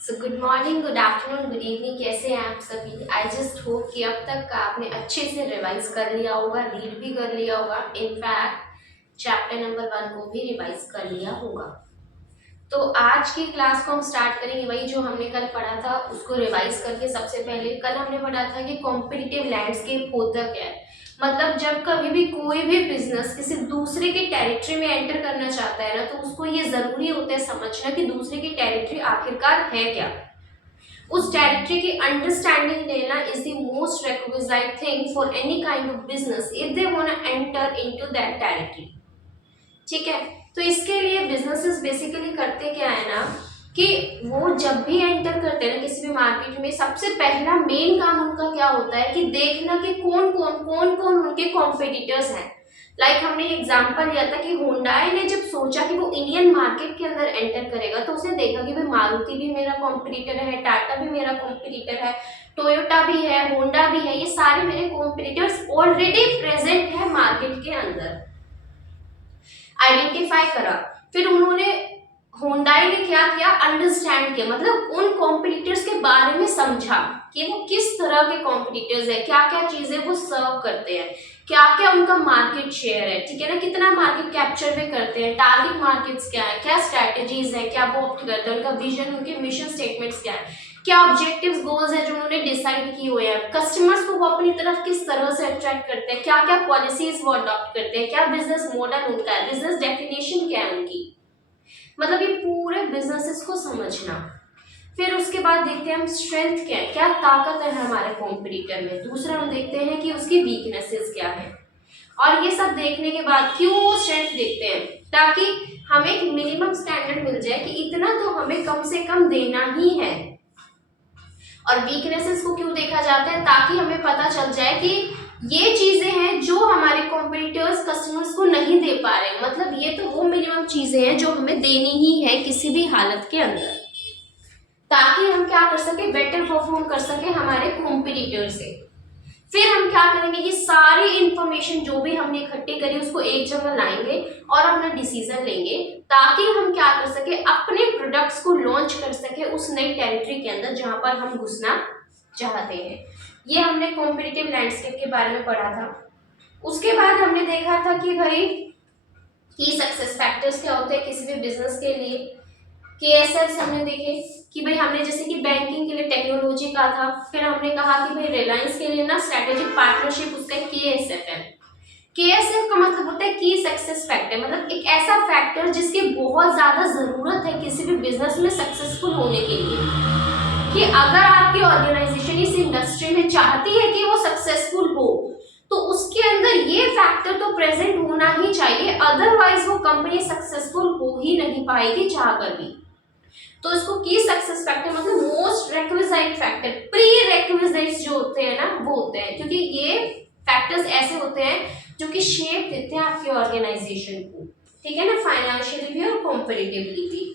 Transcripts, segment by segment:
So good morning, good afternoon, good evening. कैसे हैं आप सभी? आई जस्ट होप कि अब तक का आपने अच्छे से रिवाइज कर लिया होगा, रीड भी कर लिया होगा। इनफैक्ट चैप्टर नंबर 1 को भी रिवाइज कर लिया होगा। तो आज की क्लास को हम स्टार्ट करेंगे वही जो हमने कल पढ़ा था उसको रिवाइज करके। सबसे पहले कल हमने पढ़ा था कि कॉम्पिटिटिव लैंडस्केप होता क्या है। मतलब जब कभी भी कोई भी बिजनेस किसी दूसरे के टेरिटरी में एंटर करना चाहता है ना, तो उसको ये जरूरी होता है समझना कि दूसरे की टेरिटरी आखिरकार है क्या। उस टेरिटरी की अंडरस्टैंडिंग लेना is the most requisite thing for any kind of business if they want enter into that territory. ठीक है, तो इसके लिए बिजनेसेस बेसिकली करते क्या है ना कि वो जब भी एंटर करते हैं ना किसी भी मार्केट में, सबसे पहला मेन काम उनका क्या होता है कि देखना कि कौन कौन उनके कॉम्पिटिटर्स हैं। लाइक हमने एग्जांपल लिया था कि होंडाई ने जब सोचा कि वो इंडियन मार्केट के अंदर एंटर करेगा तो उसने देखा कि भाई मारुति भी मेरा कॉम्पिटिटर है, टाटा भी मेरा कॉम्पिटिटर है, टोयोटा भी है, होंडा भी है, ये सारे मेरे कॉम्पिटिटर्स ऑलरेडी प्रेजेंट है मार्केट के अंदर। आइडेंटिफाई करा, फिर उन्होंने होंडाई ने क्या किया, अंडरस्टैंड किया, मतलब उन कॉम्पिटिटर्स के बारे में समझा कि वो किस तरह के कॉम्पिटिटर्स है, क्या क्या चीजें वो सर्व करते हैं, क्या क्या उनका मार्केट शेयर है, ठीक है ना, कितना मार्केट कैप्चर भी करते हैं, टारगेट मार्केट्स क्या है, क्या स्ट्रैटेजीज है, क्या वो ऑप्ट करते हैं, उनका विजन, उनके मिशन स्टेटमेंट्स क्या है, क्या ऑब्जेक्टिव्स गोल्स है जो उन्होंने डिसाइड किए हुए हैं, कस्टमर्स को वो अपनी तरफ किस तरह से अट्रैक्ट करते हैं, क्या क्या पॉलिसीज वो अडॉप्ट करते हैं, क्या बिजनेस मॉडल उनका है, बिजनेस डेफिनेशन क्या है उनकी। मतलब ये पूरे बिजनेसेस को समझना। फिर उसके बाद देखते हैं हम स्ट्रेंथ क्या है, क्या ताकत है हमारे कॉम्पिटिटर में। दूसरा हम देखते हैं कि उसकी वीकनेसेस क्या है। और ये सब देखने के बाद क्यों वो स्ट्रेंथ देखते हैं, ताकि हमें एक मिनिमम स्टैंडर्ड मिल जाए कि इतना तो हमें कम से कम देना ही है। और वीकनेसेस को क्यों देखा जाता है, ताकि हमें पता चल जाए कि ये चीजें हैं जो हमारे कॉम्पिटिटर्स कस्टमर्स को नहीं दे पा रहे हैं। मतलब ये तो वो मिनिमम चीजें हैं जो हमें देनी ही है किसी भी हालत के अंदर, ताकि हम क्या कर सके, बेटर परफॉर्म कर सके हमारे कॉम्पिटिटर से। फिर हम क्या करेंगे, ये सारी इंफॉर्मेशन जो भी हमने इकट्ठी करी उसको एक जगह लाएंगे और अपना डिसीजन लेंगे, ताकि हम क्या कर सके, अपने प्रोडक्ट्स को लॉन्च कर सके उस नई टेरिटरी के अंदर जहां पर हम घुसना चाहते हैं। ये हमने कॉम्पिटिटिव लैंडस्केप के बारे में पढ़ा था। उसके बाद हमने देखा था कि भाई की सक्सेस फैक्टर्स क्या होते हैं किसी भी बिजनेस के लिए। KSFs हमने देखे कि भाई हमने जैसे कि बैंकिंग के लिए टेक्नोलॉजी का था, फिर हमने कहा कि भाई रिलायंस के लिए ना स्ट्रेटेजिक पार्टनरशिप उसका KSF है। KSF का मतलब होता है की सक्सेस फैक्टर, मतलब एक ऐसा फैक्टर जिसकी बहुत ज्यादा जरूरत है किसी भी बिजनेस में सक्सेसफुल होने के लिए, कि अगर आपकी ऑर्गेनाइजेशन इस इंडस्ट्री में चाहती है कि वो सक्सेसफुल हो तो उसके अंदर ये फैक्टर तो प्रेजेंट होना ही चाहिए, अदरवाइज वो कंपनी सक्सेसफुल हो ही नहीं पाएगी चाहकर भी। तो इसको की सक्सेस फैक्टर मतलब most requisite factor, pre requisites जो होते हैं ना वो होते हैं, क्योंकि ये फैक्टर्स ऐसे होते हैं जो कि शेप देते हैं आपके ऑर्गेनाइजेशन को, ठीक है ना, फाइनेंशियली भी और कॉम्पिटिटिवली भी।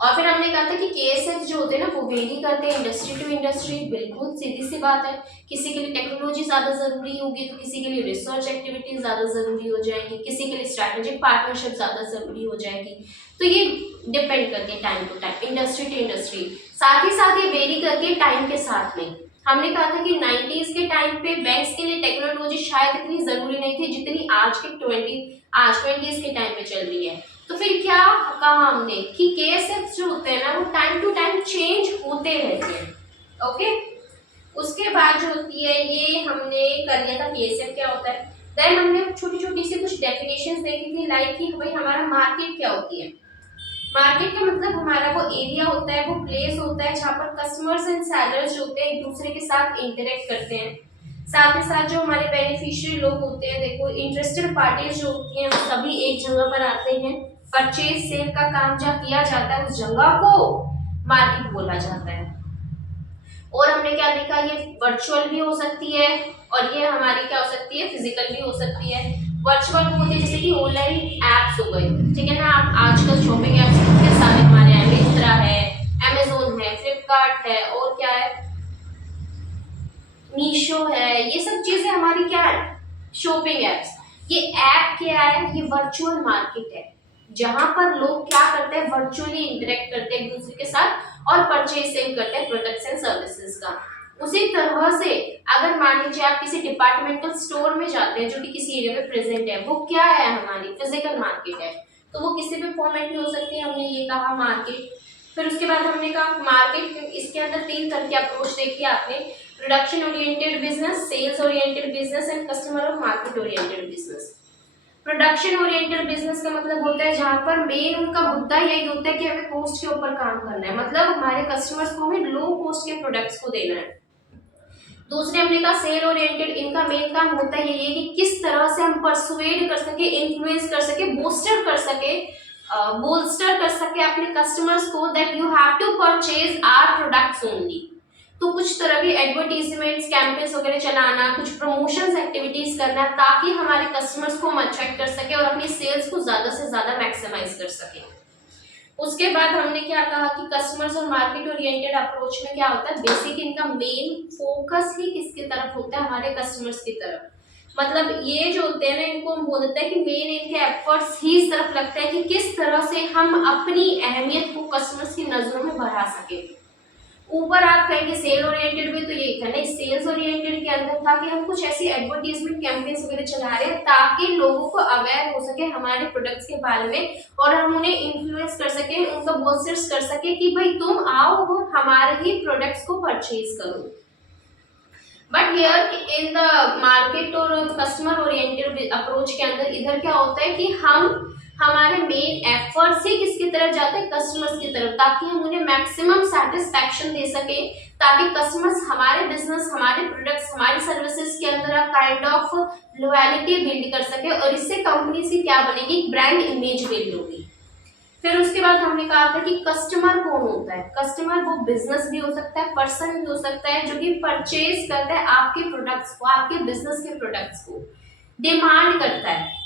और फिर हमने कहा था कि KSF जो होते हैं ना वो वेरी करते हैं इंडस्ट्री टू इंडस्ट्री, बिल्कुल सीधी सी बात है। किसी के लिए टेक्नोलॉजी ज्यादा जरूरी होगी तो किसी के लिए रिसर्च एक्टिविटीज ज्यादा जरूरी हो जाएगी, किसी के लिए स्ट्रैटेजिक पार्टनरशिप ज्यादा जरूरी हो जाएगी। तो ये डिपेंड करती है time to time, industry to industry. साथ ही साथ ये वेरी करती है टाइम के साथ में। हमने कहा था कि 90s के टाइम पे बैंक्स के लिए टेक्नोलॉजी शायद इतनी जरूरी नहीं थी जितनी आज के 20s के टाइम पे चल रही है। तो फिर क्या कहा हमने कि KSF जो होते हैं ना वो टाइम टू टाइम चेंज होते रहते हैं। ओके, उसके बाद जो होती है ये हमने कर लिया था KSF क्या होता है। देन हमने छोटी छोटी सी कुछ डेफिनेशंस देखी थी, लाइक कि भाई हमारा मार्केट क्या होती है। मार्केट का मतलब हमारा वो एरिया होता है, वो प्लेस होता है जहाँ पर कस्टमर्स एंड सेलर्स जो होते हैं एक दूसरे के साथ इंटरेक्ट करते हैं। साथ ही साथ जो हमारे बेनिफिशियरी लोग होते हैं, देखो इंटरेस्टेड पार्टीज जो होती हैं वो सभी एक जगह पर आते हैं, परचेज सेल का काम जहाँ किया जाता है उस जगह को मार्केट बोला जाता है। और हमने क्या देखा, ये वर्चुअल भी हो सकती है और ये हमारी क्या हो सकती है, फिजिकल भी हो सकती है। वर्चुअल होती है जैसे कि ऑनलाइन एप्स हो गए, ठीक है ना, आप आजकल शॉपिंग एप्स कितने सारे हमारे यहाँ, मिंत्रा है, अमेजोन है, फ्लिपकार्ट है, और क्या है, मीशो है, ये सब चीजें हमारी क्या है, शॉपिंग एप्स। ये ऐप क्या है, ये वर्चुअल मार्केट है जहां पर लोग क्या करते हैं, वर्चुअली इंटरेक्ट करते हैं एक दूसरे के साथ और परचेसिंग करते हैं प्रोडक्ट्स एंड सर्विसेज का। उसी तरह से अगर मान लीजिए आप किसी डिपार्टमेंटल स्टोर में जाते हैं जो कि किसी एरिया में प्रेजेंट है, वो क्या है, हमारी फिजिकल मार्केट है, तो वो किसी भी फॉर्मेट में हो सकती है, हमने ये कहा मार्केट। फिर उसके बाद हमने कहा मार्केट, इसके अंदर 3 तरह की अप्रोच देखी आपने, production oriented business, sales oriented business and customer और market oriented business. Production oriented business का मतलब होता है जहां पर मेन उनका मुद्दा यही होता है कि हमें कॉस्ट के ऊपर काम करना है, मतलब हमारे कस्टमर्स को हमें लो कॉस्ट के प्रोडक्ट्स को देना है। दूसरे हमने कहा सेल ओरिएंटेड, इनका मेन काम होता है ये कि किस तरह से हम परसुएड कर सके, इन्फ्लुएंस कर सके, बूस्टर कर सके, बोल्स्टर कर सके अपने कस्टमर्स को that you have to purchase our products only. तो कुछ तरह की एडवर्टीजमेंट्स, कैंपेन्स वगैरह चलाना, कुछ प्रमोशंस एक्टिविटीज करना ताकि हमारे कस्टमर्स को हम अट्रैक्ट कर सके और अपनी सेल्स को ज्यादा से ज्यादा मैक्सिमाइज कर सके। उसके बाद हमने क्या कहा कि कस्टमर्स और मार्केट ओरिएंटेड अप्रोच में क्या होता है, बेसिक इनका मेन फोकस ही किसकी तरफ होता है, हमारे कस्टमर्स की तरफ। मतलब ये जो होते हैं ना, इनको हम बोल देते हैं कि मेन इनके एफर्ट्स ही इस तरफ लगते हैं कि किस तरह से हम अपनी अहमियत को कस्टमर्स की नजरों में बढ़ा सके। ऊपर आप कहेंगे सेल ओरिएंटेड में, तो यही था नहीं, सेल्स ओरिएंटेड के अंदर था कि हम कुछ ऐसी एडवर्टीजमेंट कैंपेन्स वगैरह चला रहे हैं ताकि लोगों को अवेयर हो सके हमारे प्रोडक्ट्स के बारे में और हम उन्हें इन्फ्लुएंस कर सके, उनका बोल्स्टर कर सके कि भाई तुम आओ और हमारे ही प्रोडक्ट्स को परचेज करो। But here in the market और कस्टमर ओरिएंटेड अप्रोच के अंदर इधर क्या होता है कि हम हमारे मेन एफर्ट्स ही किसकी तरफ जाते हैं, कस्टमर्स की तरफ, ताकि हम उन्हें मैक्सिमम सेटिस्फैक्शन दे सके, ताकि कस्टमर्स हमारे बिजनेस, हमारे प्रोडक्ट्स, हमारी सर्विसेज के अंदर काइंड ऑफ लॉयल्टी बिल्ड कर सके और इससे कंपनी से क्या बनेगी, ब्रांड इमेज बिल्ड होगी। फिर उसके बाद हमने कहा था कि कस्टमर कौन होता है, कस्टमर वो बिजनेस भी हो सकता है, पर्सन भी हो सकता है जो कि परचेज करता है आपके प्रोडक्ट्स को, आपके बिजनेस के प्रोडक्ट्स को डिमांड करता है।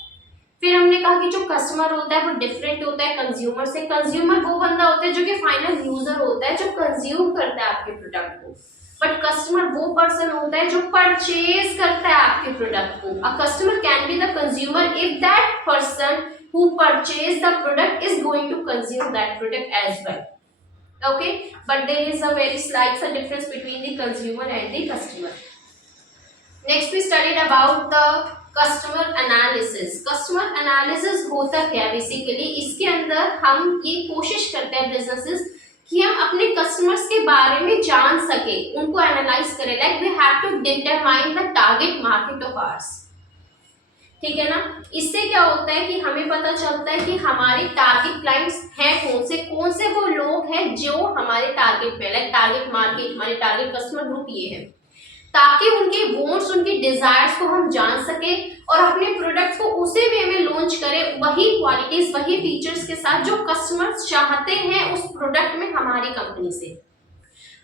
फिर हमने कहा कि जो कस्टमर होता है वो डिफरेंट होता है कंज्यूमर से। कंज्यूमर वो बंदा होता है जो कि फाइनल यूजर होता है, जो कंज्यूम करता है आपके प्रोडक्ट को, बट कस्टमर वो पर्सन होता है जो परचेज करता है आपके प्रोडक्ट को। A customer can be the consumer if that person who purchase the product is going to consume that product as well. Okay, but there is a very slight difference between the consumer and the customer. Next we studied about the customer analysis. Customer analysis होता क्या basically, इसके अंदर हम ये कोशिश करते हैं businesses कि हम अपने कस्टमर्स के बारे में जान सके, उनको एनालाइज करें, like we have to determine the target market of ours. ठीक है ना, इससे क्या होता है कि हमें पता चलता है कि हमारे टारगेट क्लाइंट्स हैं कौन से वो लोग हैं जो हमारे टारगेट में, लाइक टारगेट मार्केट, हमारे टारगेट कस्टमर ग्रुप ये है, ताकि उनके वॉन्ट्स, उनकी डिजायर्स को हम जान सके और अपने प्रोडक्ट्स को उसी वे में लॉन्च करें, वही क्वालिटीज, वही फीचर्स के साथ जो कस्टमर्स चाहते हैं उस प्रोडक्ट में हमारी कंपनी से।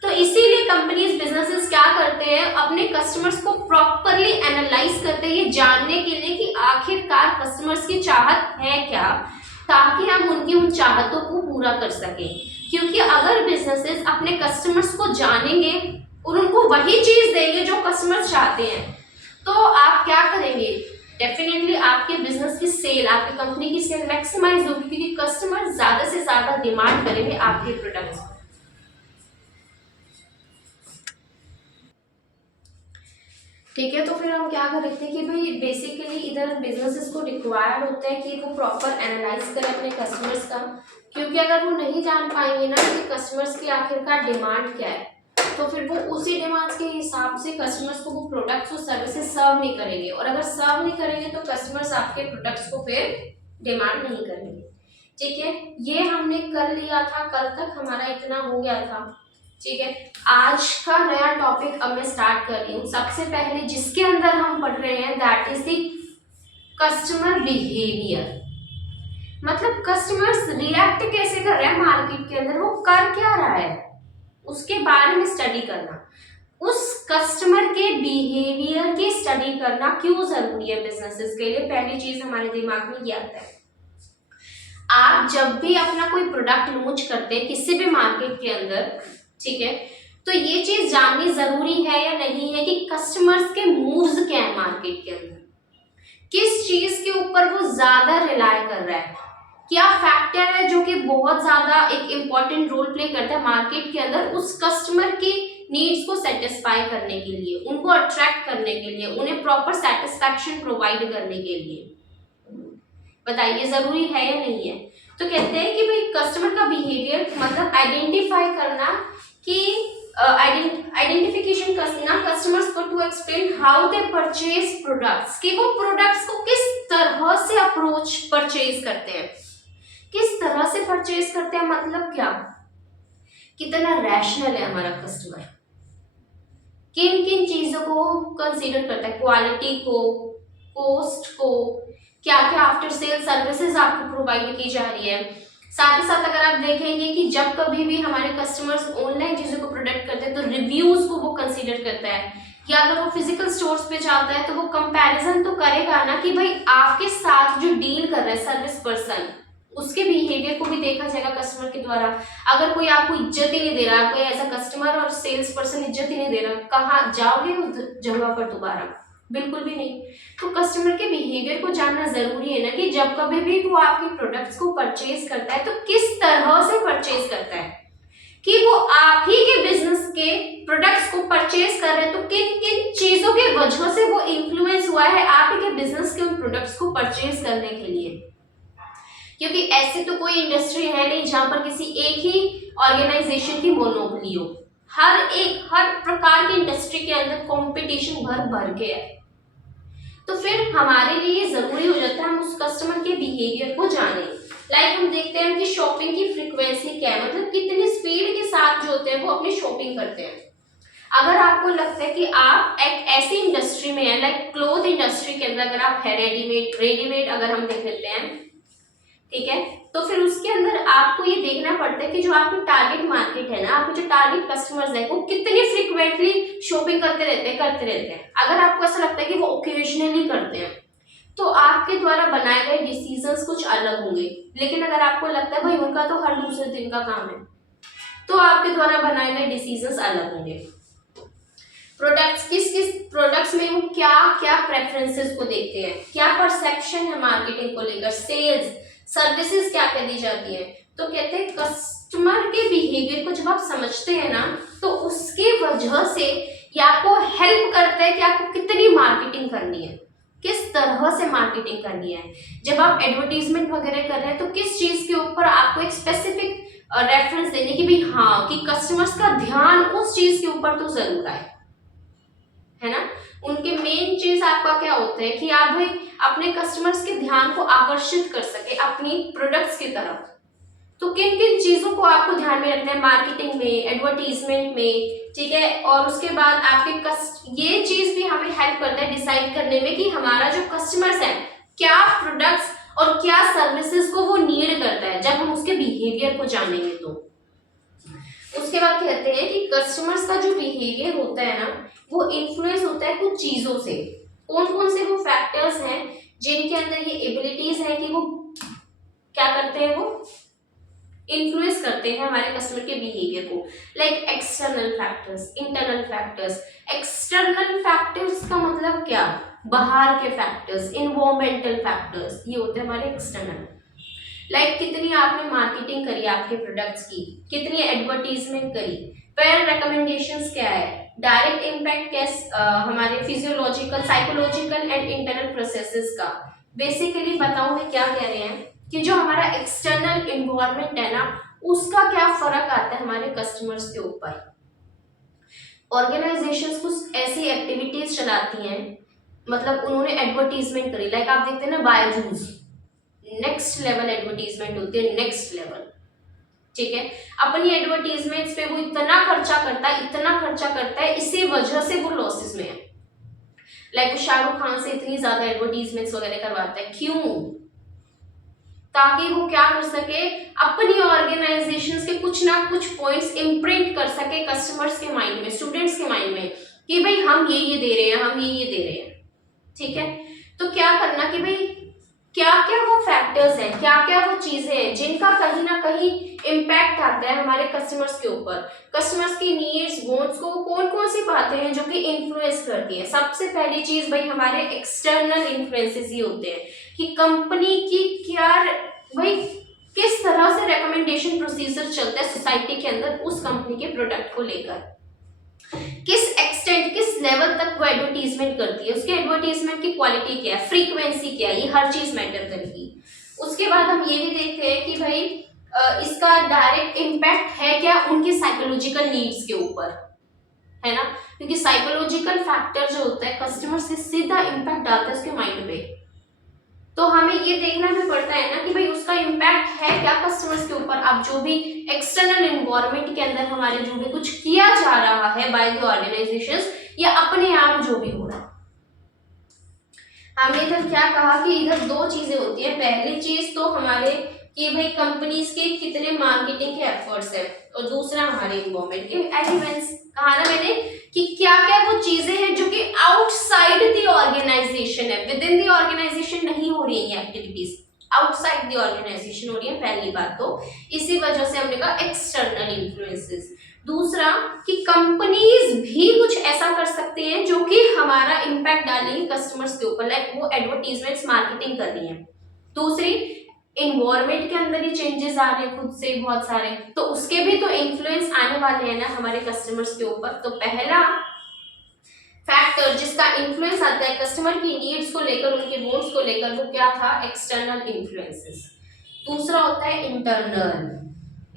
तो इसीलिए कंपनीज, बिजनेसेस क्या करते हैं, अपने कस्टमर्स को प्रॉपरली एनालाइज करते हैं, ये जानने के लिए कि आखिरकार कस्टमर्स की चाहत है क्या, ताकि हम उनकी उन चाहतों को पूरा कर सकें। क्योंकि अगर बिजनेसेस अपने कस्टमर्स को जानेंगे और उनको वही चीज देंगे जो कस्टमर्स चाहते हैं, तो आप क्या करेंगे, डेफिनेटली आपके बिजनेस की सेल, आपकी कंपनी की सेल मैक्सिमाइज होगी, क्योंकि कस्टमर ज्यादा से ज्यादा डिमांड करेंगे आपके प्रोडक्ट्स। ठीक है, तो फिर हम क्या कर रहे थे कि भाई बेसिकली इधर बिजनेसेस को रिक्वायर्ड होता है कि वो प्रॉपर एनालाइज करें अपने कस्टमर्स का, क्योंकि अगर वो नहीं जान पाएंगे ना कि कस्टमर्स की आखिरकार डिमांड क्या है, तो फिर वो उसी डिमांड्स के हिसाब से कस्टमर्स को वो प्रोडक्ट्स और सर्विसेज सर्व नहीं करेंगे, और अगर सर्व नहीं करेंगे तो कस्टमर्स आपके प्रोडक्ट्स को फिर डिमांड नहीं करेंगे। ठीक है, ये हमने कर लिया था, कल तक हमारा इतना हो गया था। ठीक है, आज का नया टॉपिक अब मैं स्टार्ट कर रही हूँ। सबसे पहले जिसके अंदर हम पढ़ रहे हैं that is the customer behaviour, मतलब कस्टमर्स रिएक्ट कैसे कर रहे हैं मार्केट के अंदर, वो कर क्या रहा है, उसके बारे में स्टडी करना, उस कस्टमर के बिहेवियर की स्टडी करना क्यों जरूरी है बिजनेसेस के लिए। पहली चीज हमारे दिमाग में ये आता है, आप जब भी अपना कोई प्रोडक्ट लॉन्च करते हैं किसी भी मार्केट के अंदर, ठीक है, तो ये चीज जाननी जरूरी है या नहीं है कि कस्टमर्स के मूव्स क्या है मार्केट के अंदर, किस चीज के ऊपर वो ज्यादा रिलाय कर रहा है। क्या फैक्टर है जो कि बहुत ज्यादा एक इम्पॉर्टेंट रोल प्ले करता है मार्केट के अंदर उस कस्टमर की नीड्स को सेटिस्फाई करने के लिए, उनको अट्रैक्ट करने के लिए, उन्हें प्रॉपर सेटिस्फैक्शन प्रोवाइड करने के लिए? बताइए, जरूरी है या नहीं है? तो कहते हैं कि भाई कस्टमर का बिहेवियर मतलब आइडेंटिफाई करना कि आइडेंटिफिकेशन करना कस्टमर्स को to explain how they purchase products, कि वो प्रोडक्ट्स को किस तरह से अप्रोच परचेज करते हैं, किस तरह से परचेज करते हैं, मतलब क्या, कितना रैशनल है हमारा कस्टमर, किन किन चीजों को कंसीडर करता है, क्वालिटी को, कॉस्ट को, क्या क्या आफ्टर सेल सर्विसेज आपको प्रोवाइड की जा रही है। साथ ही साथ अगर आप देखेंगे कि जब कभी भी हमारे कस्टमर्स ऑनलाइन चीजों को प्रोडक्ट करते हैं तो रिव्यूज को वो कंसीडर करता है, या अगर वो फिजिकल स्टोर्स पे जाता है तो वो कंपैरिजन तो करेगा ना कि भाई आपके साथ जो डील कर रहा है सर्विस पर्सन, उसके बिहेवियर को भी देखा जाएगा कस्टमर के द्वारा। अगर कोई आपको इज्जत ही नहीं दे रहा, कोई ऐसा कस्टमर और सेल्स पर्सन इज्जत ही नहीं दे रहा, कहाँ जाओगे उस जगह पर दोबारा? बिल्कुल भी नहीं। तो कस्टमर के बिहेवियर को जानना जरूरी है ना, कि जब कभी भी वो आपके प्रोडक्ट्स को परचेज करता है तो किस तरह से परचेज करता है, कि वो आप ही के बिजनेस के प्रोडक्ट्स को परचेज कर रहे हैं तो किन किन चीजों के वजह से वो इन्फ्लुएंस हुआ है आप ही के बिजनेस के उन प्रोडक्ट्स को परचेज करने के लिए। क्योंकि ऐसी तो कोई इंडस्ट्री है नहीं जहां पर किसी एक ही ऑर्गेनाइजेशन की मोनोपोली हो। हर प्रकार की इंडस्ट्री के अंदर कंपटीशन भर भर के है। तो फिर हमारे लिए जरूरी हो जाता है हम उस कस्टमर के बिहेवियर को जाने। लाइक हम देखते हैं कि शॉपिंग की फ्रीक्वेंसी क्या है, मतलब कितनी स्पीड के साथ जो होते हैं वो अपनी शॉपिंग करते हैं। अगर आपको लगता है कि आप एक ऐसी इंडस्ट्री में है, लाइक क्लोथ इंडस्ट्री के अंदर अगर आप है, रेडीमेड अगर हम देख लेते हैं, ठीक है, तो फिर उसके अंदर आपको ये देखना पड़ता है कि जो आपकी टारगेट मार्केट है ना, आपके जो टारगेट कस्टमर्स है वो कितनी फ्रीक्वेंटली शॉपिंग करते रहते हैं। अगर आपको ऐसा लगता है कि वो ओकेजनली करते हैं तो आपके द्वारा बनाए गए डिसीजंस कुछ अलग होंगे। लेकिन अगर आपको लगता है भाई उनका तो हर दूसरे दिन का काम है, तो आपके द्वारा बनाए गए डिसीजंस अलग होंगे। प्रोडक्ट्स, किस किस प्रोडक्ट्स में वो क्या क्या प्रेफरेंसेस को देखते हैं, क्या परसेप्शन है मार्केटिंग को लेकर, सेल्स सर्विसेज क्या क्या दी जाती है। तो कहते हैं कस्टमर के बिहेवियर को जब आप समझते हैं ना, तो उसके वजह से ये आपको हेल्प करता है कि आपको कितनी मार्केटिंग करनी है, किस तरह से मार्केटिंग करनी है। जब आप एडवर्टीजमेंट वगैरह कर रहे हैं तो किस चीज के ऊपर आपको एक स्पेसिफिक रेफरेंस देने की भी, हाँ, कि कस्टमर्स का ध्यान उस चीज के ऊपर तो जरूर आए, है ना। उनके मेन चीज आपका क्या होता है कि आप भाई अपने कस्टमर्स के ध्यान को आकर्षित कर सके अपनी प्रोडक्ट्स की तरफ। तो किन किन चीजों को आपको ध्यान में रखना है मार्केटिंग में, एडवर्टीजमेंट में, ठीक है। और उसके बाद आपके ये चीज भी हमें हेल्प करता है डिसाइड करने में कि हमारा जो कस्टमर्स है क्या प्रोडक्ट्स और क्या सर्विसेज को वो नीड करता है। जब हम उसके बिहेवियर को जानेंगे तो उसके बाद कहते हैं कि कस्टमर्स का जो बिहेवियर होता है ना, वो इन्फ्लुएंस होता है कुछ चीजों से। कौन कौन से वो फैक्टर्स हैं जिनके अंदर ये एबिलिटीज हैं कि वो क्या करते हैं, वो इन्फ्लुएंस करते हैं हमारे कस्टमर के बिहेवियर को। Like external factors, internal factors. External factors का मतलब क्या, बाहर के फैक्टर्स, इन्वायरमेंटल फैक्टर्स, ये होते हैं हमारे एक्सटर्नल। लाइक कितनी आपने मार्केटिंग करी आपके प्रोडक्ट्स की, कितनी एडवर्टीजमेंट करी, पेयर रिकमेंडेशंस क्या है, डायरेक्ट इम्पैक्ट कैसे हमारे physiological, psychological and internal processes का। बेसिकली बताऊं मैं क्या कह रहे हैं कि जो हमारा एक्सटर्नल इन्वायरमेंट है ना, उसका क्या फर्क आता है हमारे कस्टमर्स के ऊपर। ऑर्गेनाइजेशंस कुछ ऐसी एक्टिविटीज चलाती हैं, मतलब उन्होंने एडवर्टीजमेंट करी, लाइक आप देखते हैं ना बायजूस, नेक्स्ट लेवल एडवर्टीजमेंट होती है, नेक्स्ट लेवल, ठीक है। अपनी एडवर्टीजमेंट्स पे वो इतना खर्चा करता है, इसी वजह से वो लॉसेस में है। लाइक वो शाहरुख खान से इतनी ज्यादा एडवर्टीजमेंट्स वगैरह करवाता है, क्यों, ताकि वो क्या कर सके, अपनी ऑर्गेनाइजेशंस के कुछ ना कुछ पॉइंट्स इम्प्रिंट कर सके कस्टमर्स के माइंड में, स्टूडेंट्स के माइंड में, कि भाई हम ये दे रहे हैं, हम ये दे रहे हैं, ठीक है। तो क्या करना कि भाई क्या क्या वो फैक्टर्स हैं, क्या क्या वो चीजें हैं जिनका कहीं ना कहीं इम्पैक्ट आता है हमारे कस्टमर्स के ऊपर। कस्टमर्स की नीड्स, वांट्स को कौन कौन सी बातें हैं जो कि इन्फ्लुएंस करती हैं। सबसे पहली चीज भाई हमारे एक्सटर्नल इन्फ्लुएंसेस ही होते हैं, कि कंपनी की क्या भाई किस तरह से रिकमेंडेशन प्रोसीजर चलता है सोसाइटी के अंदर उस कंपनी के प्रोडक्ट को लेकर, किस एक्सटेंट किस लेवल तक वो एडवर्टीजमेंट करती है, उसके एडवर्टीजमेंट की क्वालिटी क्या है, फ्रीक्वेंसी क्या है, ये हर चीज मैटर करेगी। उसके बाद हम ये भी देखते हैं कि भाई इसका डायरेक्ट इम्पैक्ट है क्या उनकी साइकोलॉजिकल नीड्स के ऊपर, है ना, क्योंकि साइकोलॉजिकल फैक्टर जो होता है कस्टमर से सीधा इम्पैक्ट डालता है उसके माइंड पे। तो हमें ये देखना भी पड़ता है ना कि भाई उसका इम्पैक्ट है क्या कस्टमर्स के ऊपर। अब जो भी एक्सटर्नल एनवायरनमेंट के अंदर हमारे जो भी कुछ किया जा रहा है बाय द ऑर्गेनाइजेशंस या अपने आप जो भी हो रहा है, हमने इधर क्या कहा कि इधर दो चीजें होती है। पहली चीज तो हमारे कि भाई कंपनीज के कितने मार्केटिंग के एफर्ट्स है, और दूसरा हमारे इन्वॉल्वमेंट के एलिमेंट्स। कहा ना मैंने कि क्या क्या वो चीजें हैं जो कि आउटसाइड द ऑर्गेनाइजेशन है, विद इन द ऑर्गेनाइजेशन नहीं हो रही है एक्टिविटीज, आउटसाइड द ऑर्गेनाइजेशन हो रही है। पहली बात तो इसी वजह से हमने कहा एक्सटर्नल इन्फ्लुएंसेस। दूसरा कि कंपनीज भी कुछ ऐसा कर सकते हैं जो कि हमारा इम्पैक्ट डालेंगे कस्टमर्स के ऊपर, लाइक वो एडवर्टीजमेंट्स मार्केटिंग कर रही है। दूसरी इन्वायरमेंट के अंदर ही चेंजेस आ रहे हैं खुद से बहुत सारे, तो उसके भी तो इन्फ्लुएंस आने वाले हैं ना हमारे कस्टमर्स के ऊपर। तो पहला फैक्टर जिसका इन्फ्लुएंस आता है कस्टमर की नीड्स को लेकर, उनके वांट्स को लेकर, वो क्या था, एक्सटर्नल इन्फ्लुएंसेस। दूसरा होता है इंटरनल।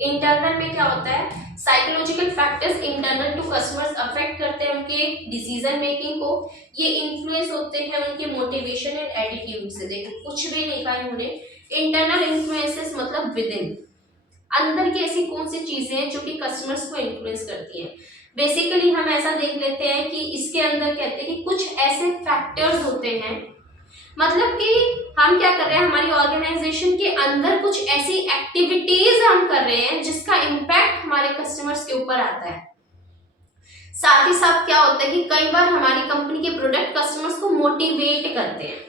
इंटरनल में क्या होता है, psychological factors internal to customers affect करते हैं उनके डिसीजन मेकिंग को। ये इन्फ्लुएंस होते हैं उनके मोटिवेशन एंड एटीट्यूड से। देखो कुछ भी नहीं कहा इन्होंने, इंटरनल इन्फ्लुएंसेस मतलब विद इन, अंदर की ऐसी कौन सी चीजें हैं जो कि कस्टमर्स को इन्फ्लुएंस करती हैं। बेसिकली हम ऐसा देख लेते हैं कि इसके अंदर कहते हैं कि कुछ ऐसे फैक्टर्स होते हैं, मतलब कि हम क्या कर रहे हैं, हमारी ऑर्गेनाइजेशन के अंदर कुछ ऐसी एक्टिविटीज हम कर रहे हैं जिसका इम्पैक्ट हमारे कस्टमर्स के ऊपर आता है। साथ ही साथ क्या होता है कि कई बार हमारी कंपनी के प्रोडक्ट कस्टमर्स को मोटिवेट करते हैं,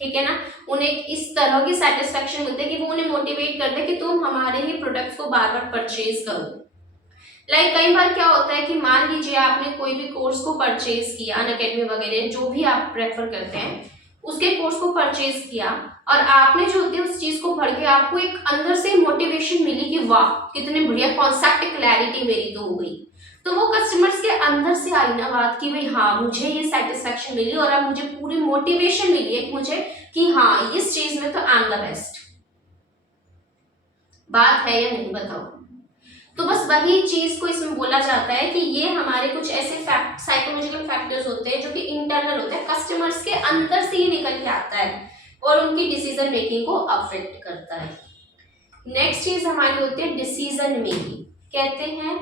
ठीक है ना, उन्हें इस तरह की सेटिस्फेक्शन मिलती है कि वो उन्हें मोटिवेट करते हैं कि तुम हमारे ही प्रोडक्ट्स को बार बार परचेज करो। लाइक कई बार क्या होता है कि मान लीजिए आपने कोई भी कोर्स को परचेज किया, अनअकैडमी वगैरह जो भी आप प्रेफर करते हैं, उसके कोर्स को परचेज किया और आपने जो होती है उस चीज को पढ़ के आपको एक अंदर से मोटिवेशन मिली कि वाह कितने बढ़िया कॉन्सेप्ट क्लैरिटी मेरी तो हो गई, तो वो कस्टमर्स के अंदर से आई ना बात कि भाई हाँ मुझे ये सेटिस्फेक्शन मिली और अब मुझे पूरी मोटिवेशन मिली है कि मुझे कि हाँ इस चीज में तो आई एम द बेस्ट। बात है या नहीं बताओ। तो बस वही चीज को इसमें बोला जाता है कि ये हमारे कुछ ऐसे साइकोलॉजिकल फैक्टर्स होते हैं जो कि इंटरनल होते हैं, कस्टमर्स के अंदर से ही निकल के आता है और उनकी डिसीजन मेकिंग को अफेक्ट करता है। नेक्स्ट चीज हमारी होती है डिसीजन मेकिंग। कहते हैं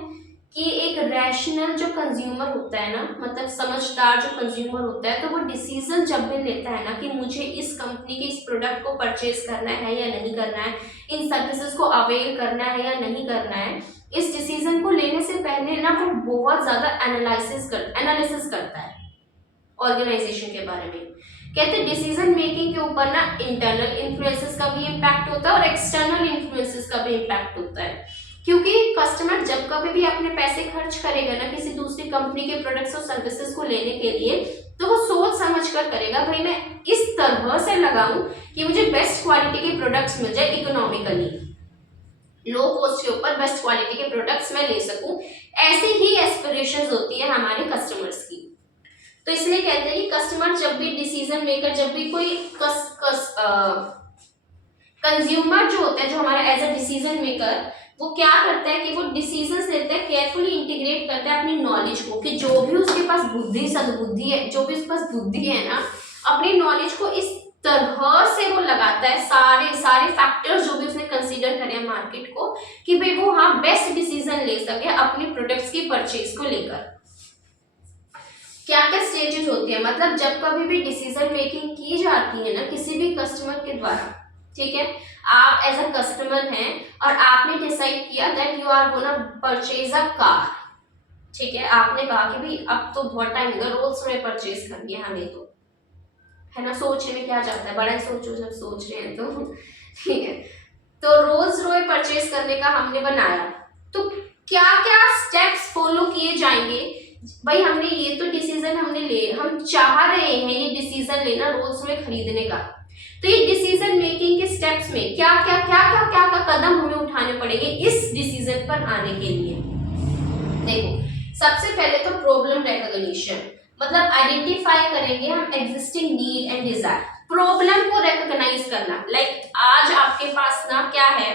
कि एक रैशनल जो कंज्यूमर होता है ना, मतलब समझदार जो कंज्यूमर होता है, तो वो डिसीजन जब भी लेता है ना कि मुझे इस कंपनी के इस प्रोडक्ट को परचेज करना है या नहीं करना है, इन सर्विसेज को अवेल करना है या नहीं करना है, इस डिसीजन को लेने से पहले ना वो बहुत ज्यादा एनालिसिस करता है ऑर्गेनाइजेशन के बारे में। कहते हैं डिसीजन मेकिंग के ऊपर ना इंटरनल इन्फ्लुएंसेस का भी इम्पैक्ट होता है और एक्सटर्नल इन्फ्लुएंसेस का भी इम्पैक्ट होता है, क्योंकि कस्टमर जब कभी भी अपने पैसे खर्च करेगा ना किसी दूसरी कंपनी के प्रोडक्ट्स और सर्विसेज को लेने के लिए, तो वो सोच समझ कर करेगा भाई मैं इस तरह से लगाऊं कि मुझे बेस्ट क्वालिटी के प्रोडक्ट्स मिल जाए, इकोनॉमिकली लो कॉस्ट के ऊपर बेस्ट क्वालिटी के प्रोडक्ट्स मैं ले सकूं। ऐसी ही एस्पिरेशंस होती है हमारे कस्टमर्स की। तो इसलिए कहते हैं कि कस्टमर जब भी डिसीजन मेकर, जब भी कोई कंज्यूमर जो होता है, जो हमारा एज अ डिसीजन मेकर, वो क्या करता है कि वो डिसीजंस लेता है, केयरफुली इंटीग्रेट करता है अपनी नॉलेज को, कि जो भी उसके पास बुद्धि सद्बुद्धि है, जो भी उसके पास बुद्धि है ना, अपनी नॉलेज को इस तरह से वो लगाता है, सारे फैक्टर्स जो भी उसने कंसीडर करे हैं मार्केट को, कि भाई वो हाँ बेस्ट डिसीजन ले सके अपने प्रोडक्ट्स की परचेज को लेकर। क्या क्या स्टेजेस होती है, मतलब जब कभी भी डिसीजन मेकिंग की जाती है ना किसी भी कस्टमर के द्वारा, ठीक है, आप एज अ कस्टमर हैं और आपने डिसाइड किया that you are gonna purchase a car, ठीक है, आपने कहा कि भाई अब तो बहुत टाइम होगा, रोल्स रॉयस परचेज करनी है हमें, तो है ना, सोचने में क्या जाता है, बड़ा ही सोचो जब सोच रहे हैं तो ठीक है। तो रोल्स रॉयस परचेज करने का हमने बनाया, तो क्या क्या स्टेप्स फॉलो किए जाएंगे भाई। हमने ये तो डिसीजन हमने ले, हम चाह रहे हैं ये डिसीजन लेना रोल्स रॉयस खरीदने का, तो ये डिसीजन मेकिंग के स्टेप्स में क्या क्या कदम हमें उठाने पड़ेंगे इस डिसीजन पर आने के लिए। देखो, सबसे पहले तो प्रॉब्लम रिकॉग्निशन, मतलब आइडेंटिफाई करेंगे हम existing need and desire. Problem को रिकॉग्नाइज करना, लाइक आज आपके पास ना क्या है,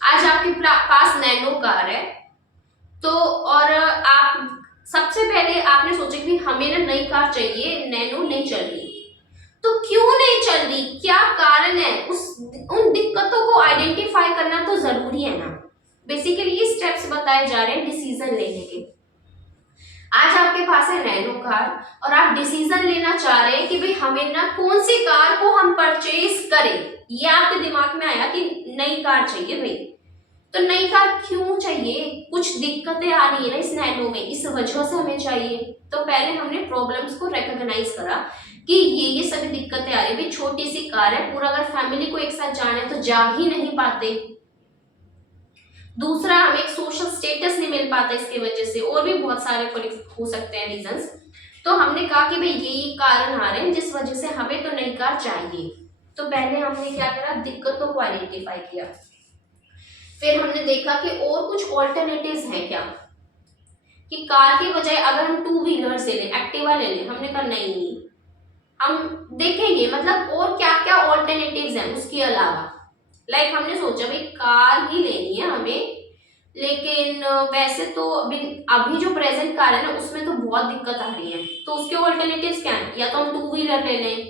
आज आपके पास नैनो कार है, तो और आप सबसे पहले आपने सोचा कि हमें ना नई कार चाहिए, नैनो नहीं चल रही, तो क्यों नहीं चल रही, क्या कारण है, उन दिक्कतों को आइडेंटिफाई करना तो जरूरी है ना। बेसिकली ये स्टेप्स बताए जा रहे हैं डिसीजन लेने के। आज आपके पास है नैनो कार और आप डिसीजन लेना चाह रहे हैं कि भाई हमें ना कौन सी कार को हम परचेज करें। ये आपके दिमाग में आया कि नई कार चाहिए भाई, तो नई कार क्यों चाहिए, कुछ दिक्कतें आ रही है ना इस नैनो में, इस वजह से हमें चाहिए। तो पहले हमने प्रॉब्लम्स को रिकॉग्नाइज करा कि ये सभी दिक्कतें आ रही है, छोटी सी कार है, पूरा अगर फैमिली को एक साथ जाना है तो जा ही नहीं पाते। दूसरा, हमें एक सोशल स्टेटस नहीं मिल पाता इसकी वजह से, और भी बहुत सारे हो सकते हैं रीजंस। तो हमने कहा कि भाई ये कारण आ रहे हैं जिस वजह से हमें तो नई कार चाहिए। तो पहले हमने क्या करा, दिक्कतों को आइडेंटिफाई किया। फिर हमने देखा कि और कुछ ऑल्टरनेटिव्स हैं क्या, कि कार के बजाय अगर हम टू व्हीलर से लें, एक्टिवा ले लें। हमने कहा नहीं, हम देखेंगे मतलब और क्या क्या ऑल्टरनेटिव्स हैं उसके अलावा। लाइक हमने सोचा भाई कार ही लेनी है हमें, लेकिन वैसे तो अभी जो प्रेजेंट कार है ना उसमें तो बहुत दिक्कत आ रही है, तो उसके ऑल्टरनेटिव्स क्या है, या तो हम टू व्हीलर ले लें,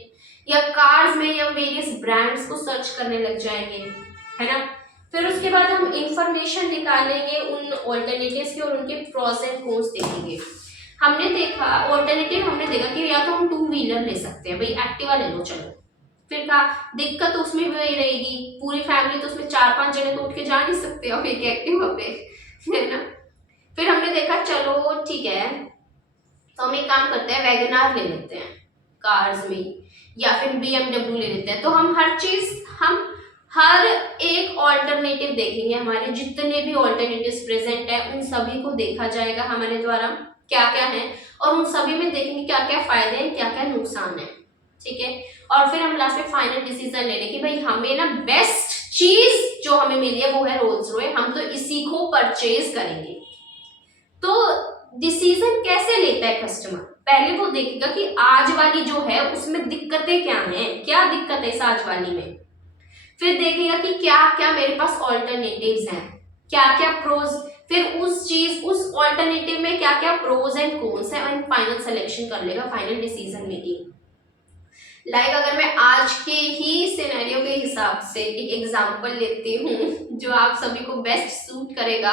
या कार्स में या वेरियस ब्रांड्स को सर्च करने लग जाएंगे, है ना। फिर उसके बाद हम इंफॉर्मेशन निकालेंगे उन ऑल्टरनेटिव्स की और उनके प्रोस एंड कॉन्स देखेंगे। हमने देखा ऑल्टरनेटिव, हमने देखा कि या तो हम टू व्हीलर ले सकते हैं, भाई एक्टिवा ले लो चलो। फिर कहा दिक्कत उसमें वही रहेगी, पूरी फैमिली तो उसमें 4-5 जने तो उठ के जा नहीं सकते और एक एक्टिवा पे, है ना। फिर हमने देखा चलो ठीक है, तो हम एक काम करते हैं, वैगनार ले लेते हैं कार्स में, या फिर BMW ले लेते हैं। तो हम हर एक ऑल्टरनेटिव देखेंगे, हमारे जितने भी ऑल्टरनेटिव्स प्रेजेंट है उन सभी को देखा जाएगा हमारे द्वारा क्या क्या है, और उन सभी में देखेंगे क्या क्या फायदे हैं, क्या क्या नुकसान है, ठीक है। और फिर हम लास्ट में फाइनल डिसीजन ले लें कि भाई हमें ना बेस्ट चीज जो हमें मिली है वो है रोल्स रॉयस, हम तो इसी को परचेज करेंगे। तो डिसीजन कैसे लेता है कस्टमर, पहले वो देखेगा कि आज वाली जो है उसमें दिक्कतें क्या हैं, क्या दिक्कत है इस आज वाली में। फिर देखेगा कि क्या क्या मेरे पास ऑल्टरनेटिव्स हैं, क्या क्या प्रोज, फिर उस ऑल्टरनेटिव में क्या क्या प्रोज एंड कॉन्स है, और फाइनल सिलेक्शन कर लेगा, फाइनल डिसीजन मेकिंग। लाइक अगर मैं आज के ही सिनेरियो के हिसाब से एक एग्जांपल लेती हूँ जो आप सभी को बेस्ट सूट करेगा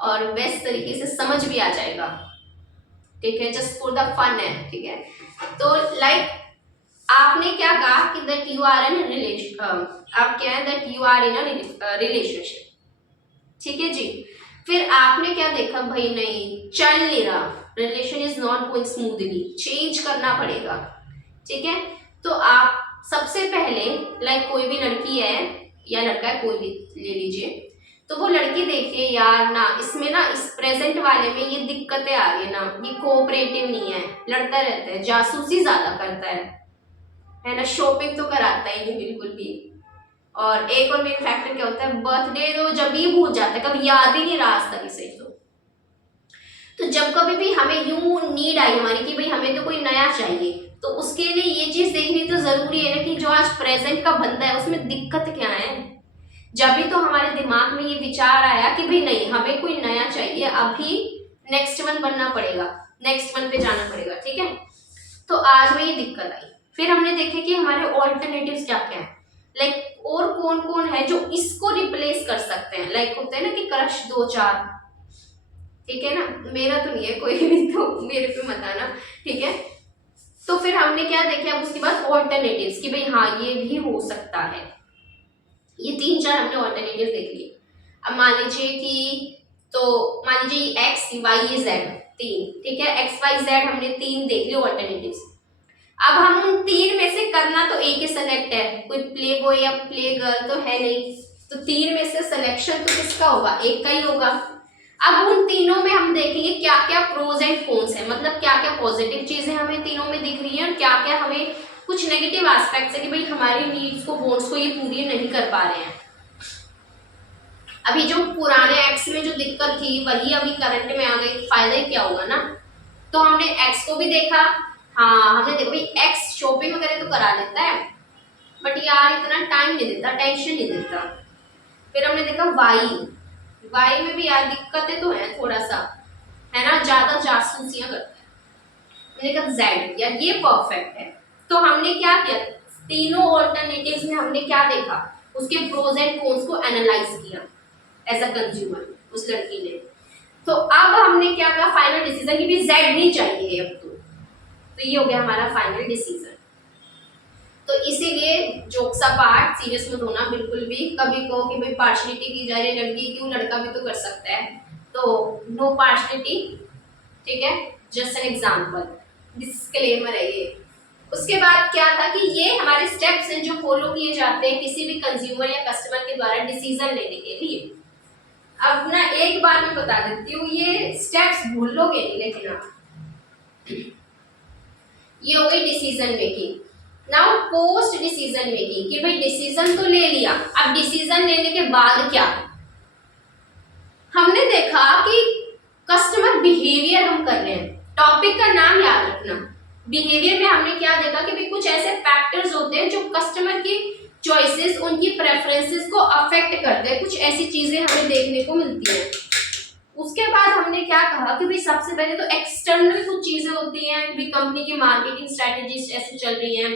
और बेस्ट तरीके से समझ भी आ जाएगा, ठीक है, जस्ट फॉर द फन है, ठीक है। तो लाइक आपने क्या कहा कि that you are in relation, आप क्या है that you are in relationship, ठीक है जी। फिर आपने क्या देखा, भाई नहीं चल नहीं रहा, relation is not going smoothly, change करना पड़ेगा, ठीक है। तो आप सबसे पहले लाइक कोई भी लड़की है या लड़का है, कोई भी ले लीजिए, तो वो लड़की देखिए यार ना इसमें ना इस प्रेजेंट वाले में ये दिक्कतें आ रही है ना, ये कोऑपरेटिव नहीं है, लड़ता रहता है, जासूसी ज्यादा करता है ना, शॉपिंग तो कराता ही नहीं बिल्कुल भी। और एक और मेन फैक्टर क्या होता है, बर्थडे तो जब भी भूल जाता है, कभी याद ही नहीं रहा आज तक इसे। तो जब कभी भी हमें यूं नीड आई हमारी कि भाई हमें तो कोई नया चाहिए, तो उसके लिए ये चीज देखनी तो जरूरी है ना कि जो आज प्रेजेंट का बंदा है उसमें दिक्कत क्या है। जब भी तो हमारे दिमाग में ये विचार आया कि भाई नहीं हमें कोई नया चाहिए, अभी नेक्स्ट मंथ बनना पड़ेगा, नेक्स्ट मंथ पे जाना पड़ेगा, ठीक है। तो आज में ये दिक्कत आई, फिर हमने देखे कि हमारे ऑल्टरनेटिव्स क्या क्या है, लाइक और कौन कौन है जो इसको रिप्लेस कर सकते हैं। लाइक होता है ना कि क्रश 2-4, ठीक है ना, मेरा तो नहीं है कोई भी, तो मेरे पे मत आना, ठीक है। तो फिर हमने क्या देखे, अब उसके बाद ऑल्टरनेटिव्स कि भाई हाँ ये भी हो सकता है, ये 3-4 हमने ऑल्टरनेटिव देख लिए। अब मान लीजिए कि, तो मान लीजिए एक्स वाई जेड 3, ठीक है, एक्स वाई जेड हमने 3 देख लिए ऑल्टरनेटिव्स। अब हम उन 3 में से करना तो एक ही सेलेक्ट है, कोई प्ले बॉय या प्ले गर्ल तो है नहीं, तो 3 में से सिलेक्शन तो किसका होगा, एक का ही होगा। अब उन तीनों में हम देखेंगे क्या क्या प्रोज एंड कॉन्स है, मतलब क्या क्या पॉजिटिव चीजें हमें तीनों में दिख रही है और क्या क्या हमें कुछ नेगेटिव एस्पेक्ट्स है कि भाई हमारी नीड्स को, वांट्स को ये पूरी नहीं कर पा रहे हैं। अभी जो पुराने एक्स में जो दिक्कत थी वही अभी करंट में आ गई, फायदा ही क्या होगा ना। तो हमने एक्स को भी देखा, हाँ हमने देखो भाई एक्स शॉपिंग वगैरह तो करा लेता है बट यार इतना टाइम नहीं देता, टेंशन नहीं देता। फिर हमने देखा वाई, वाई में भी यार दिक्कतें तो हैं थोड़ा सा, है ना, ज्यादा जासूसियां करता है। हमने कहा जेड, यार ये परफेक्ट है। तो हमने क्या किया, तीनों ऑल्टरनेटिव्स में हमने क्या देखा, उसके प्रोज एंड कॉन्स को एनालाइज किया एज अ कंज्यूमर उस लड़की ने। तो अब हमने क्या कहा, फाइनल डिसीजन कि भी जेड नहीं चाहिए अब तो ये हो गया हमारा फाइनल डिसीजन। तो इसीलिए जोक्स अपार्ट, सीरियस मत होना बिल्कुल भी। कभी कहो कि भाई पार्शलिटी की जा रही है लड़की की, वो लड़का भी तो कर सकता है, तो नो पार्शलिटी, ठीक है, जस्ट एन एग्जांपल, डिस्क्लेमर है ये। उसके बाद क्या था कि ये हमारे स्टेप्स हैं जो फॉलो किए जाते हैं किसी भी कंज्यूमर या कस्टमर के द्वारा डिसीजन लेने के लिए। अब ना एक बार मैं बता देती हूँ, ये स्टेप्स भूलोगे नहीं लेकिन आप, ये हो गई decision making. Now post decision making, कि भाई डिसीजन तो ले लिया, अब डिसीजन लेने के बाद क्या, हमने देखा कि कस्टमर बिहेवियर हम कर रहे हैं। टॉपिक का नाम याद रखना, बिहेवियर में हमने क्या देखा कि भाई कुछ ऐसे फैक्टर्स होते हैं जो कस्टमर की चॉइसेस, उनकी प्रेफरेंसेस को अफेक्ट करते हैं, कुछ ऐसी चीजें हमें देखने को मिलती हैं। उसके बाद हमने क्या कहा कि भाई सबसे पहले तो एक्सटर्नल कुछ चीजें होती हैं, भी कंपनी की मार्केटिंग स्ट्रेटजीज ऐसी चल रही हैं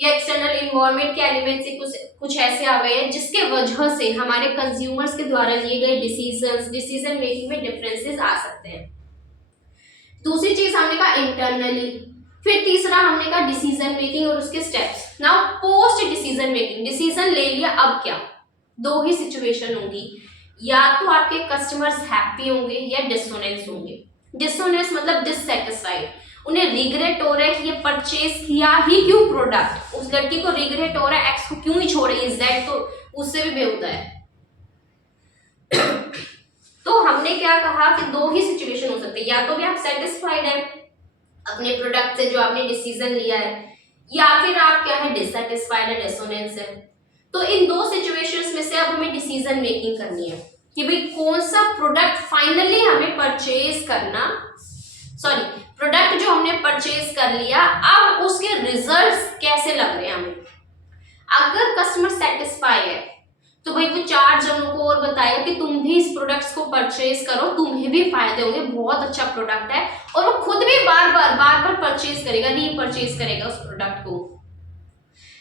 या एक्सटर्नल इन्वायरमेंट के एलिमेंट से कुछ ऐसे आ गए हैं जिसके वजह से हमारे कंज्यूमर्स के द्वारा लिए गए डिसीजन मेकिंग में डिफरेंसेस आ सकते हैं। दूसरी चीज हमने कहा इंटरनली, फिर तीसरा हमने कहा डिसीजन मेकिंग और उसके steps. Now post decision making, decision ले लिया, अब क्या, दो ही सिचुएशन होंगी, या तो आपके कस्टमर्स हैप्पी होंगे या डिसोनेंस होंगे। डिसोनेंस मतलब डिससेटिस्फाइड, उन्हें रिग्रेट हो रहा है कि ये परचेज किया ही क्यों प्रोडक्ट, उस लड़की को रिग्रेट हो रहा है एक्स को क्यों ही छोड़े, जेड तो उससे भी बेहुदा है। तो हमने क्या कहा कि दो ही सिचुएशन हो सकते हैं, या तो भी आप सेटिस्फाइड है अपने प्रोडक्ट से जो आपने डिसीजन लिया है, या फिर आप क्या है डिससेटिस्फाइड है, डिसोनेंस है। तो इन दो सिचुएशंस में से अब हमें डिसीजन मेकिंग करनी है कि भाई कौन सा प्रोडक्ट फाइनली हमें परचेज करना, सॉरी प्रोडक्ट जो हमने परचेज कर लिया अब उसके रिजल्ट्स कैसे लग रहे हैं हमें। अगर कस्टमर सेटिस्फाई है तो भाई वो 4 जनों को और बताएगा कि तुम भी इस प्रोडक्ट्स को परचेज करो, तुम्हें भी फायदे होंगे, बहुत अच्छा प्रोडक्ट है, और वो खुद भी बार बार परचेज करेगा, रीपरचेज करेगा उस प्रोडक्ट को।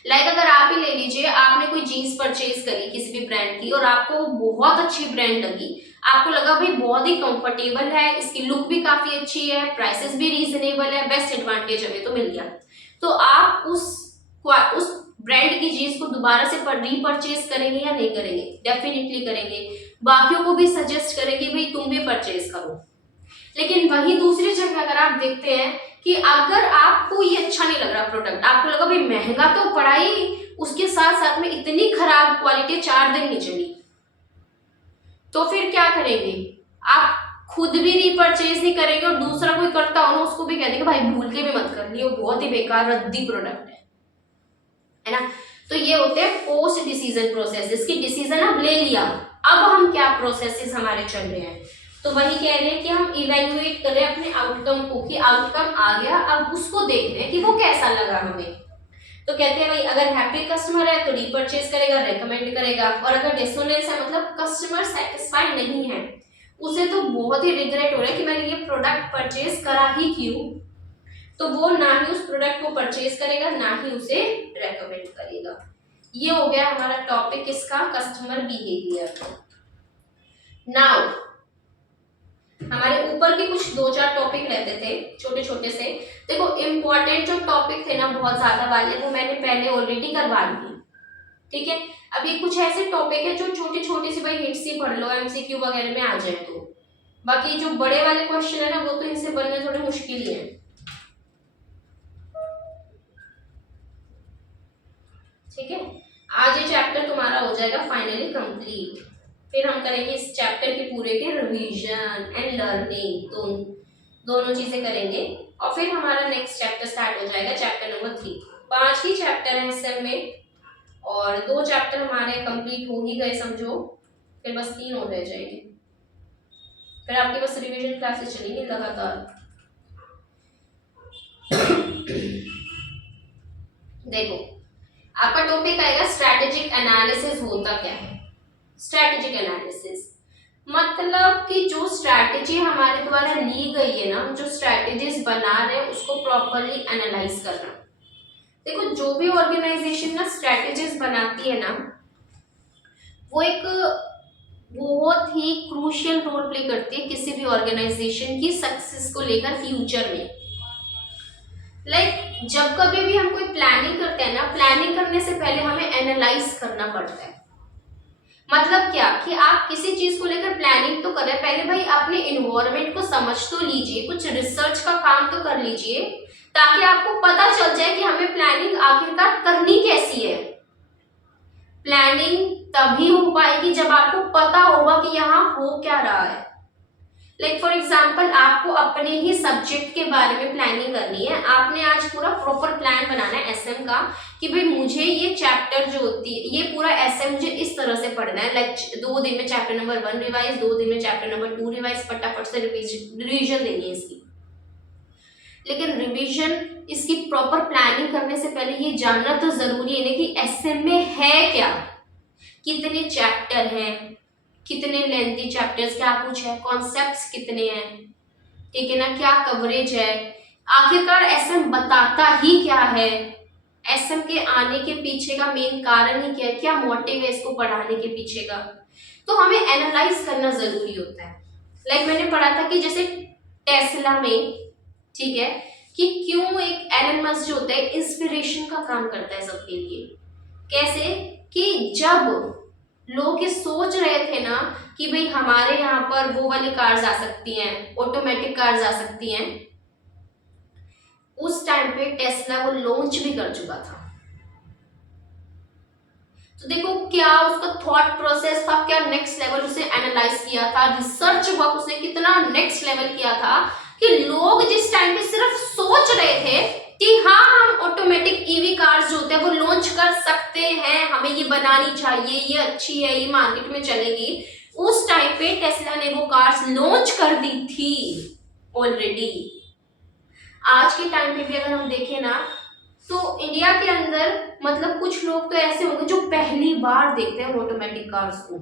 लाइक अगर आप ही ले लीजिए, आपने कोई जीन्स परचेज करी किसी भी ब्रांड की और आपको बहुत अच्छी ब्रांड लगी, आपको लगा भाई बहुत ही कंफर्टेबल है, इसकी लुक भी काफी अच्छी है, प्राइसेस भी रीजनेबल है, बेस्ट एडवांटेज हमें तो मिल गया, तो आप उस ब्रांड की जीन्स को दोबारा से रीपरचेज करेंगे या नहीं करेंगे? डेफिनेटली करेंगे, बाकियों को भी सजेस्ट करेंगे भाई तुम भी परचेज करो। लेकिन वही दूसरी जगह अगर आप देखते हैं कि अगर आपको ये अच्छा नहीं लग रहा प्रोडक्ट, आपको लगा भाई महंगा तो पड़ा ही, उसके साथ साथ में इतनी खराब क्वालिटी 4 दिन नहीं चली, तो फिर क्या करेंगे? आप खुद भी रीपरचेज नहीं करेंगे और दूसरा कोई करता हो ना उसको भी कह देंगे भाई भूल के भी मत कर लियो, बहुत ही बेकार रद्दी प्रोडक्ट है ना। तो ये होते हैं पोस्ट डिसीजन प्रोसेस, जिसकी डिसीजन अब ले लिया, अब हम क्या प्रोसेसेस हमारे चल रहे हैं, तो वही कह रहे हैं कि हम इवेल्युएट कर रहे हैं अपने आउटकम को, कि आउटकम आ गया, अब उसको देख रहे हैं कि वो कैसा लगा हमें। तो कहते हैं भाई अगर हैप्पी कस्टमर है तो रीपरचेज करेगा, रेकमेंड करेगा, और अगर डिसोनेंस है मतलब कस्टमर सेटिस्फाइड नहीं है, उसे तो बहुत ही रिग्रेट हो रहा है कि मैंने ये प्रोडक्ट परचेज करा ही क्यों, तो वो ना ही उस प्रोडक्ट को परचेज करेगा ना ही उसे रेकमेंड करेगा। ये हो गया हमारा टॉपिक किसका, कस्टमर बिहेवियर। नाउ हमारे ऊपर के कुछ 2-4 टॉपिक रहते थे छोटे छोटे से, देखो इंपॉर्टेंट जो टॉपिक थे ना बहुत ज्यादा वाले, वो मैंने पहले ऑलरेडी करवा दी, ठीक है। अभी कुछ ऐसे टॉपिक है जो छोटी छोटी सी भाई हिट्स ही पढ़ लो, एमसीक्यू वगैरह में आ जाए, तो बाकी जो बड़े वाले क्वेश्चन है ना वो तो इनसे बनने थोड़े मुश्किल ही है, ठीक है। आज ये चैप्टर तुम्हारा हो जाएगा फाइनली कंप्लीट, फिर हम करेंगे इस चैप्टर के पूरे के रिवीजन एंड लर्निंग, तो दोनों चीजें करेंगे, और फिर हमारा नेक्स्ट चैप्टर स्टार्ट हो जाएगा, चैप्टर नंबर 3। 5 ही चैप्टर हैं एसएम में और 2 चैप्टर हमारे कंप्लीट हो ही गए समझो, फिर बस 3 और रह जाएंगे, फिर आपकी बस रिवीजन क्लासेस चलेंगी लगातार। देखो आपका टॉपिक आएगा स्ट्रैटेजिक एनालिसिस होता क्या है। स्ट्रैटेजिक एनालिसिस मतलब कि जो स्ट्रैटेजी हमारे द्वारा ली गई है ना, जो स्ट्रैटेजीज बना रहे हैं उसको प्रॉपरली एनालाइज करना। देखो जो भी ऑर्गेनाइजेशन ना स्ट्रैटेजीज बनाती है ना, वो एक बहुत ही क्रूशियल रोल प्ले करती है किसी भी ऑर्गेनाइजेशन की सक्सेस को लेकर फ्यूचर में। जब कभी भी हम कोई प्लानिंग करते हैं ना, प्लानिंग करने से पहले हमें एनालाइज करना पड़ता है। मतलब क्या कि आप किसी चीज को लेकर प्लानिंग तो करें, पहले भाई अपने इन्वायरमेंट को समझ तो लीजिए, कुछ रिसर्च का काम तो कर लीजिए, ताकि आपको पता चल जाए कि हमें प्लानिंग आखिरकार करनी कैसी है। प्लानिंग तभी हो पाएगी जब आपको पता होगा कि यहाँ हो क्या रहा है। फॉर एग्जाम्पल आपको अपने ही सब्जेक्ट के बारे में प्लानिंग करनी है, आपने आज पूरा प्रॉपर प्लान बनाना है एसएम का कि भाई मुझे ये चैप्टर जो होती है, ये पूरा एसएम मुझे इस तरह से पढ़ना है। 2 दिन में चैप्टर नंबर 1 रिवाइज, 2 दिन में चैप्टर नंबर 2 रिवाइज, फटाफट से रिवीजन देनी है इसकी। लेकिन रिवीजन इसकी प्रॉपर प्लानिंग करने से पहले ये जानना तो जरूरी है ना कि एसएम में है क्या, कितने चैप्टर हैं, कितने लेंथी चैप्टर्स, क्या कुछ है, कॉन्सेप्ट्स कितने हैं, ठीक है ना, क्या कवरेज है, आखिरकार एसएम बताता ही क्या है, एसएम के आने के पीछे का मेन कारण ही क्या है, क्या मोटिव है इसको पढ़ाने के पीछे का। तो हमें एनालाइज करना जरूरी होता है। मैंने पढ़ा था कि जैसे टेस्ला में, ठीक है, कि क्यों एक एलन मस्क जो होता है इंस्पिरेशन का काम करता है सबके लिए। कैसे कि जब लोग ये सोच रहे थे ना कि भाई हमारे यहाँ पर वो वाली कार्स आ सकती हैं, ऑटोमेटिक कार्स आ सकती हैं, उस टाइम पे टेस्ला वो लॉन्च भी कर चुका था। तो देखो क्या उसका थॉट प्रोसेस था, क्या नेक्स्ट लेवल उसे एनालाइज किया था, रिसर्च वर्क उसने कितना नेक्स्ट लेवल किया था कि लोग जिस टाइम पे सिर्फ सोच रहे थे कि हाँ हम ऑटोमेटिक ईवी कार्स जो होते हैं वो लॉन्च कर सकते हैं, हमें ये बनानी चाहिए, ये अच्छी है, ये मार्केट में चलेगी, उस टाइम पे टेस्ला ने वो कार्स लॉन्च कर दी थी ऑलरेडी। आज के टाइम पे भी अगर हम देखें ना तो इंडिया के अंदर मतलब कुछ लोग तो ऐसे होंगे जो पहली बार देखते हैं ऑटोमेटिक कार्स को,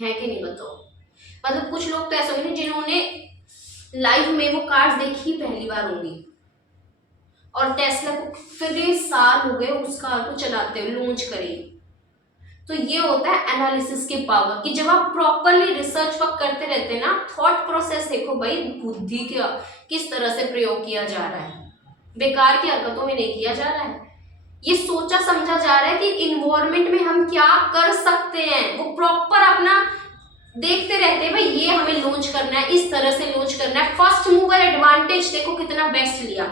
है कि नहीं बताओ। मतलब कुछ लोग तो ऐसे होंगे जिन्होंने लाइव में वो कार्स देखी ही पहली बार होंगी, और टेस्ला को कितने साल हो गए उस कार को चलाते हुए, लॉन्च करी। तो ये होता है एनालिसिस की पावर कि जब आप प्रॉपरली रिसर्च वर्क करते रहते हैं ना, थॉट प्रोसेस देखो भाई, बुद्धि का किस तरह से प्रयोग किया जा रहा है, बेकार की हरकतों में नहीं किया जा रहा है, ये सोचा समझा जा रहा है कि इन्वायरमेंट में हम क्या कर सकते हैं, वो प्रॉपर अपना देखते रहते हैं भाई ये हमें लॉन्च करना है, इस तरह से लॉन्च करना है। फर्स्ट मूवर एडवांटेज देखो कितना बेस्ट लिया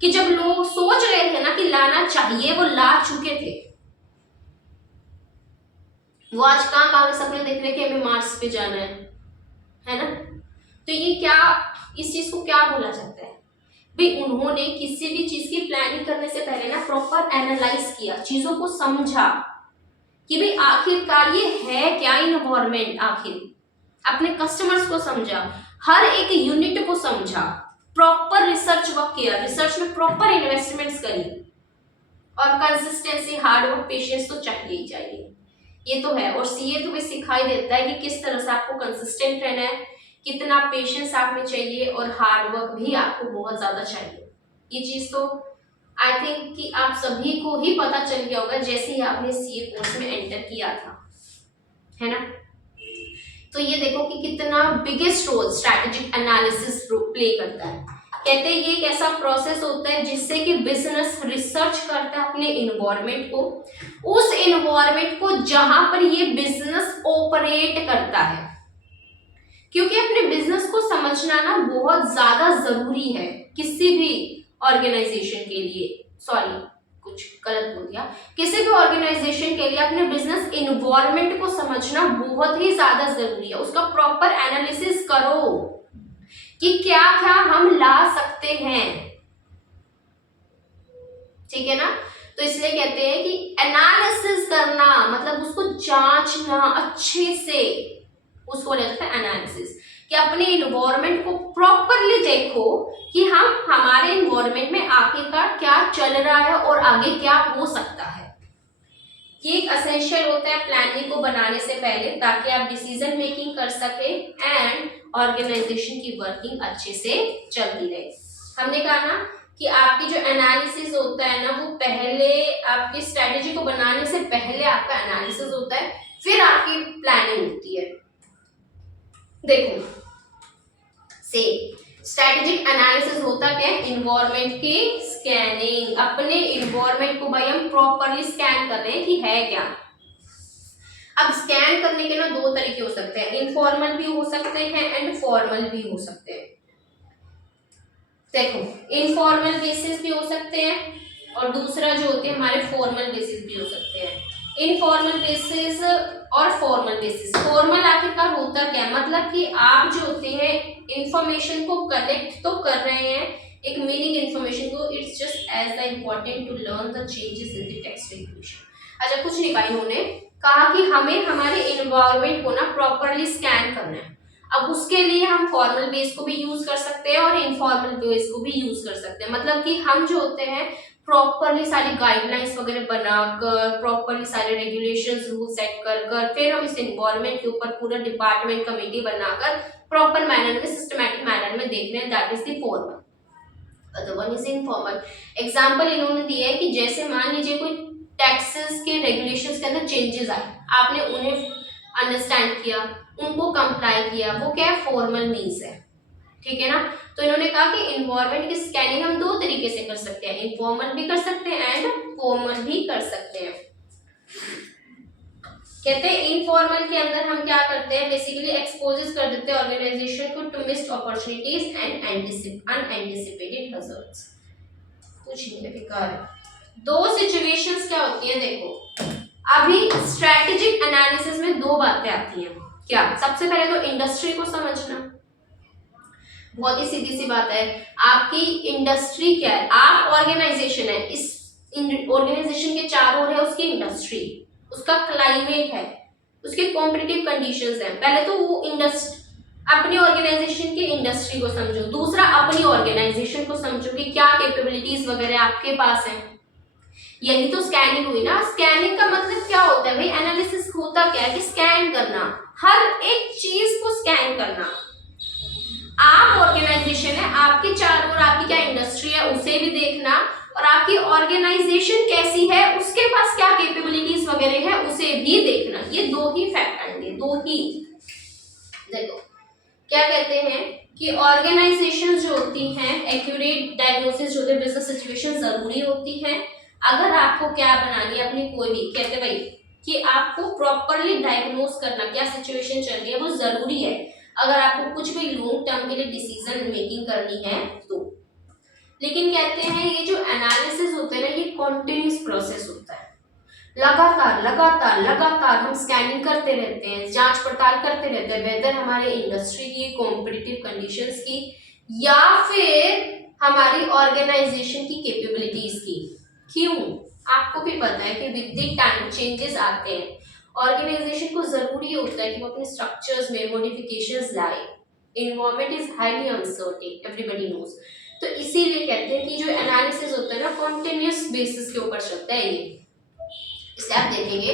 कि जब लोग सोच रहे थे ना कि लाना चाहिए, वो ला चुके थे। वो आज कहाँ के सपने देख रहे कि हमें मार्स पे जाना है ना। तो ये क्या, इस चीज को क्या बोला जाता है भाई, उन्होंने किसी भी चीज की प्लानिंग करने से पहले ना प्रॉपर एनालाइज किया, चीजों को समझा कि भाई आखिरकार ये है क्या इन्वायरमेंट, आखिर अपने कस्टमर्स को समझा, हर एक यूनिट को समझा, प्रॉपर रिसर्च वर्क किया, रिसर्च में प्रॉपर इन्वेस्टमेंट्स करी, और कंसिस्टेंसी, हार्ड वर्क, पेशेंस तो चाहिए ही चाहिए, ये तो है। और सीए तो भी सिखाई देता है कि किस तरह से आपको कंसिस्टेंट रहना है, कितना पेशेंस आप में चाहिए, और हार्ड वर्क भी आपको बहुत ज्यादा चाहिए। ये चीज तो आई थिंक कि आप सभी को ही पता चल गया होगा जैसे ही आपने सीए कोर्स में एंटर किया था, है ना। तो ये देखो कि कितना biggest role strategic analysis play करता है। कहते हैं ये एक ऐसा प्रोसेस होता है जिससे कि बिजनेस रिसर्च करता है अपने इन्वायरमेंट को, उस इन्वायरमेंट को जहां पर ये बिजनेस ऑपरेट करता है, क्योंकि अपने बिजनेस को समझना ना बहुत ज्यादा जरूरी है किसी भी ऑर्गेनाइजेशन के लिए। सॉरी कुछ गलत बोल दिया, किसी भी ऑर्गेनाइजेशन के लिए अपने बिजनेस इन्वायरमेंट को समझना बहुत ही ज्यादा जरूरी है। उसका प्रॉपर एनालिसिस करो कि क्या क्या हम ला सकते हैं, ठीक है ना। तो इसलिए कहते हैं कि एनालिसिस करना मतलब उसको जांचना अच्छे से, उसको बोला जाता है एनालिसिस, कि अपने इन्वायरमेंट को प्रॉपरली देखो कि हम हमारे इन्वायरमेंट में आखिरकार क्या चल रहा है और आगे क्या हो सकता है। ये एक एसेंशियल होता है प्लानिंग को बनाने से पहले, ताकि आप डिसीजन मेकिंग कर सके एंड ऑर्गेनाइजेशन की वर्किंग अच्छे से चलती रहे। हमने कहा ना कि आपकी जो एनालिसिस होता है ना, वो पहले आपकी स्ट्रेटेजी को बनाने से पहले आपका एनालिसिस होता है, फिर आपकी प्लानिंग होती है। देखो से स्ट्रेटेजिक एनालिसिस होता क्या है, इन्वायरमेंट की स्कैनिंग, अपने इन्वायरमेंट को भाई हम प्रॉपरली स्कैन कर रहे हैं कि है क्या। अब स्कैन करने के ना दो तरीके हो सकते हैं, इनफॉर्मल भी हो सकते हैं एंड फॉर्मल भी हो सकते हैं। देखो इनफॉर्मल बेसिस भी हो सकते हैं और दूसरा जो होते हैं हमारे फॉर्मल बेसिस भी हो सकते हैं। इनफॉर्मल बेसिस और फॉर्मल बेसिस, फॉर्मल आखिरकार होता क्या है, मतलब कि आप जो होते हैं इंफॉर्मेशन को कलेक्ट तो कर रहे हैं, एक मीनिंग इंफॉर्मेशन को, it's just as the important to learn the changes in the text regulation. अच्छा कुछ नहीं कहा, इन्होंने कहा कि हमें हमारे इन्वायरमेंट को ना प्रॉपरली स्कैन करना है। अब उसके लिए हम फॉर्मल बेस को भी यूज कर सकते हैं और इनफॉर्मल बेस को भी यूज कर सकते हैं। मतलब कि हम जो होते हैं प्रॉपरली सारी गाइडलाइंस वगैरह बनाकर, प्रॉपरली सारे रेगुलेशंस रूल सेट कर कर, फिर हम इस एनवायरनमेंट के ऊपर पूरा डिपार्टमेंट कमेटी बनाकर प्रॉपर मैनर में, सिस्टमैटिक मैनर में देख रहे हैं, that is the formal. Other one is informal. Example इन्होंने दिया है कि जैसे मान लीजिए कोई टैक्सेस के रेगुलेशंस के अंदर चेंजेस आए, आपने उन्हें अंडरस्टैंड किया, उनको कंप्लाई किया, वो क्या है, फॉर्मल मीन्स है। ठीक है ना। तो इन्होंने कहा कि इन्वायरमेंट की स्कैनिंग हम दो तरीके से कर सकते हैं, इनफॉर्मल भी कर सकते हैं एंड फॉर्मल भी कर सकते हैं। कहते हैं इनफॉर्मल के अंदर हम क्या करते हैं, बेसिकली एक्सपोजेस कर देते हैं ऑर्गेनाइजेशन को to missed opportunities and unanticipated hazards. कुछ नहीं बेकार है। दो सिचुएशंस क्या होती है, देखो अभी स्ट्रेटेजिक एनालिसिस में दो बातें आती हैं। क्या, सबसे पहले तो इंडस्ट्री को समझना, बहुत ही सीधी सी बात है। आपकी इंडस्ट्री क्या है, आप ऑर्गेनाइजेशन है, इस ऑर्गेनाइजेशन के चारों ओर है उसकी इंडस्ट्री, उसका क्लाइमेट है, उसके कॉम्पिटिटिव कंडीशंस हैं। पहले तो वो अपनी ऑर्गेनाइजेशन की इंडस्ट्री को समझो, दूसरा अपनी ऑर्गेनाइजेशन को समझो कि क्या कैपेबिलिटीज वगैरह आपके पास हैं। यही तो स्कैनिंग हुई ना। स्कैनिंग का मतलब क्या होता है भाई, एनालिसिस होता क्या है कि स्कैन करना, हर एक चीज को स्कैन करना। आप ऑर्गेनाइजेशन है, आपके चारों ओर आपकी क्या इंडस्ट्री है उसे भी देखना, और आपकी ऑर्गेनाइजेशन कैसी है, उसके पास क्या कैपेबिलिटीज वगैरह है उसे भी देखना। ये दो ही फैक्ट आएंगे, दो ही। देखो क्या कहते हैं कि ऑर्गेनाइजेशन जो होती हैं, एक्यूरेट डायग्नोसिस जो होती है बिजनेस सिचुएशन जरूरी होती है। अगर आपको क्या बनानी है अपनी कोई भी, कहते भाई कि आपको प्रॉपरली डायग्नोस करना क्या सिचुएशन चल रही है, वो जरूरी है अगर आपको कुछ भी लॉन्ग टर्म के लिए डिसीजन मेकिंग करनी है तो। लेकिन कहते हैं ये जो एनालिसिस होता है ना, ये कॉन्टिन्यूस प्रोसेस होता है, लगातार लगातार लगातार हम स्कैनिंग करते रहते हैं, जांच पड़ताल करते रहते हैं, वेदर हमारे इंडस्ट्री की, कॉम्पिटिटिव कंडीशंस की, या फिर हमारी ऑर्गेनाइजेशन की कैपेबिलिटीज की। क्यों, आपको भी पता है कि विद द टाइम चेंजेस आते हैं, ऑर्गेनाइजेशन को जरूरी होता है कि वो अपने स्ट्रक्चर्स में मॉडिफिकेशंस लाए। Environment is highly uncertain, everybody knows. तो इसीलिए कहते हैं कि जो एनालिसिस होता है ना, कॉन्टिन्यूस बेसिस के ऊपर चलता है ये। इसलिए आप देखेंगे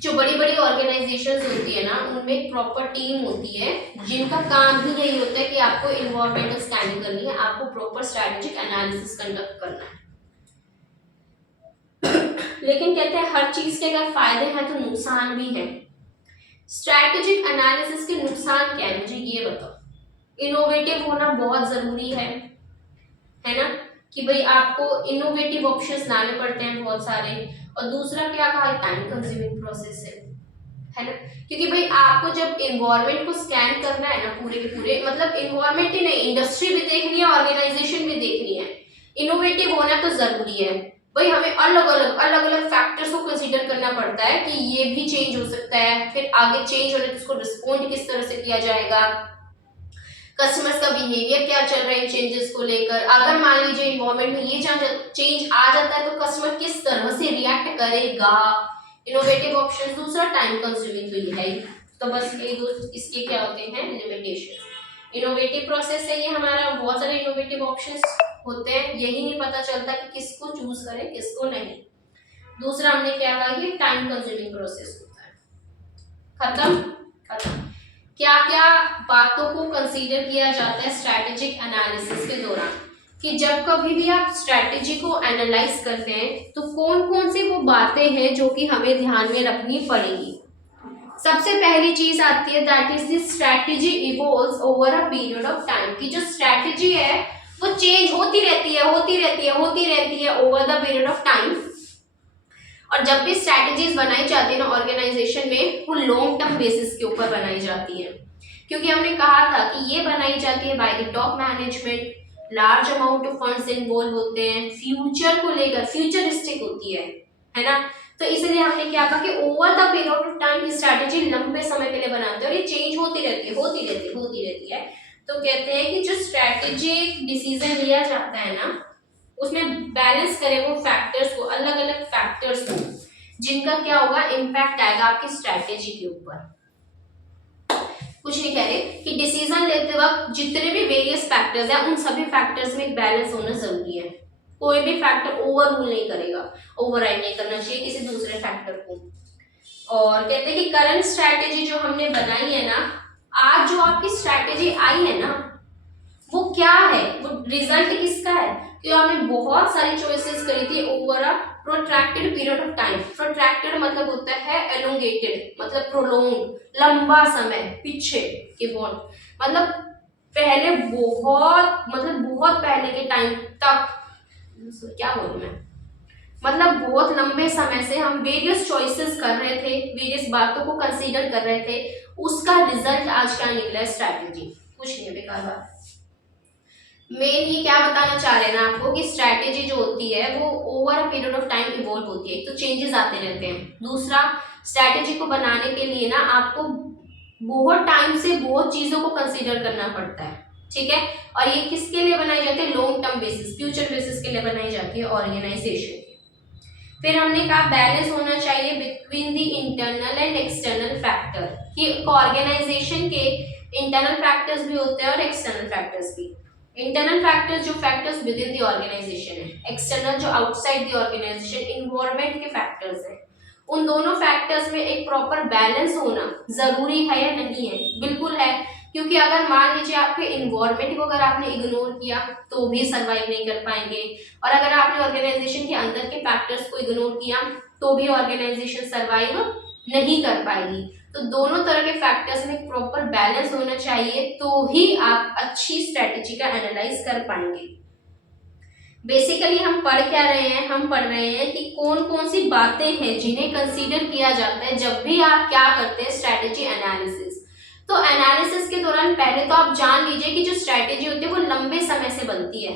जो बड़ी बड़ी ऑर्गेनाइजेशंस होती है ना, उनमें एक प्रॉपर टीम होती है जिनका काम भी यही होता है कि आपको एनवायरनमेंटल स्कैनिंग करनी है, आपको प्रॉपर स्ट्रेटेजिक एनालिसिस कंडक्ट करना है। लेकिन कहते हैं हर चीज के अगर फायदे हैं तो नुकसान भी है। स्ट्रैटेजिक एनालिसिस के नुकसान क्या है, मुझे ये बताओ। इनोवेटिव होना बहुत जरूरी है ना, कि भाई आपको इनोवेटिव ऑप्शंस लाने पड़ते हैं बहुत सारे। और दूसरा क्या कहा, टाइम कंज्यूमिंग प्रोसेस है ना, क्योंकि भाई आपको जब एनवायरनमेंट को स्कैन करना है ना पूरे के पूरे, मतलब एनवायरनमेंट ही नहीं, इंडस्ट्री भी देखनी है, ऑर्गेनाइजेशन भी देखनी है। इनोवेटिव होना तो जरूरी है भाई, हमें अलग अलग फैक्टर्स को कंसीडर करना पड़ता है कि ये भी चेंज हो सकता है, फिर आगे चेंज होने तो उसको रिस्पॉन्ड किस तरह से किया जाएगा। कस्टमर्स का बिहेवियर क्या चल रहा है इन चेंजेस को लेकर। अगर मान लीजिए इन्वायरमेंट में ये चेंज आ जाता है तो कस्टमर किस तरह से रिएक्ट करेगा। Innovative option. दूसरा टाइम कंज्यूमिंग, तो ये है ही। तो बस ये दो इसके क्या होते हैं लिमिटेशन। इनोवेटिव प्रोसेस है ये हमारा, बहुत सारे इनोवेटिव ऑप्शंस होते हैं, यही नहीं पता चलता कि किसको चूज करें किसको नहीं। दूसरा हमने क्या कहा कि टाइम कंज्यूमिंग प्रोसेस होता है। खत्म। क्या क्या बातों को कंसीडर किया जाता है स्ट्रैटेजिक एनालिसिस के दौरान, कि जब कभी भी आप स्ट्रैटेजी को एनालाइज करते हैं तो कौन कौन सी वो बातें हैं जो कि हमें ध्यान में रखनी पड़ेगी। सबसे पहली चीज आती है that is the strategy evolves over a period of time, की जो स्ट्रैटेजी है वो चेंज होती रहती है over the period of time. और जब भी स्ट्रैटेजीज बनाई जाती है ना ऑर्गेनाइजेशन में, वो लॉन्ग टर्म बेसिस के ऊपर बनाई जाती है, क्योंकि हमने कहा था कि ये बनाई जाती है by the top management. Large amount of funds involve होते हैं, फ्यूचर को लेकर फ्यूचरिस्टिक होती है ना। तो इसलिए हमने क्या कहा कि over the period of time strategy लंबे समय के लिए बनाते हैं और ये चेंज होती रहती है। तो कहते हैं कि जो स्ट्रैटेजिक डिसीजन लिया जाता है ना, उसमें बैलेंस करें वो फैक्टर्स को, अलग अलग फैक्टर्स को, जिनका क्या होगा इम्पैक्ट आएगा आपकी स्ट्रैटेजी के ऊपर। कुछ नहीं कह रहे कि डिसीजन लेते वक्त जितने भी वेरियस फैक्टर्स हैं उन सभी फैक्टर्स में एक बैलेंस होना जरूरी है। कोई भी फैक्टर ओवर रूल नहीं करेगा, ओवरराइड नहीं करना चाहिए किसी दूसरे फैक्टर को। और कहते हैं कि करंट स्ट्रैटेजी जो हमने बनाई है ना, आज जो आपकी स्ट्रैटेजी आई है ना, वो क्या है, वो रिजल्ट किसका है कि आपने बहुत सारी चॉइसेस करी थी over a protracted period of time. Protracted मतलब होता है एलोंगेटेड, मतलब प्रोलॉन्ग, लंबा समय पीछे के बॉन्ड, मतलब पहले बहुत पहले के टाइम तक, क्या बोलूं मैं, मतलब बहुत लंबे समय से हम वेरियस चॉइसेस कर रहे थे, वेरियस बातों को कंसीडर कर रहे थे, उसका रिजल्ट आज क्या निकला है स्ट्रैटेजी। कुछ नहीं, बेकार बात। मेन ये क्या बताना चाह रहे हैं ना आपको कि स्ट्रैटेजी जो होती है वो over a period of time evolve होती है, तो चेंजेस आते रहते हैं। दूसरा, स्ट्रैटेजी को बनाने के लिए ना आपको बहुत टाइम से बहुत चीजों को कंसीडर करना पड़ता है, ठीक है। और ये किसके लिए बनाई जाती है, long term basis, future basis के लिए बनाई जाती है ऑर्गेनाइजेशन की। फिर हमने कहा बैलेंस होना चाहिए between the internal and external factor, कि ऑर्गेनाइजेशन के इंटरनल फैक्टर्स भी होते हैं और एक्सटर्नल फैक्टर्स भी। इंटरनल फैक्टर्स जो factors within the organisation है, एक्सटर्नल जो आउटसाइड द ऑर्गेनाइजेशन इन्वायरमेंट के फैक्टर्स हैं। उन दोनों फैक्टर्स में एक प्रॉपर बैलेंस होना जरूरी है या नहीं है, बिल्कुल है। क्योंकि अगर मान लीजिए आपके इन्वायरमेंट को अगर आपने इग्नोर किया तो भी सर्वाइव नहीं कर पाएंगे, और अगर आपने ऑर्गेनाइजेशन के अंदर के फैक्टर्स को इग्नोर किया तो भी ऑर्गेनाइजेशन सर्वाइव नहीं कर पाएगी। तो दोनों तरह के फैक्टर्स में प्रॉपर बैलेंस होना चाहिए, तो ही आप अच्छी स्ट्रेटेजी का एनालाइज कर पाएंगे। बेसिकली हम पढ़ क्या रहे हैं, हम पढ़ रहे हैं कि कौन कौन सी बातें हैं जिन्हें कंसीडर किया जाता है जब भी आप क्या करते हैं स्ट्रेटेजी एनालिसिस। तो एनालिसिस के दौरान पहले तो आप जान लीजिए कि जो स्ट्रेटेजी होती है वो लंबे समय से बनती है।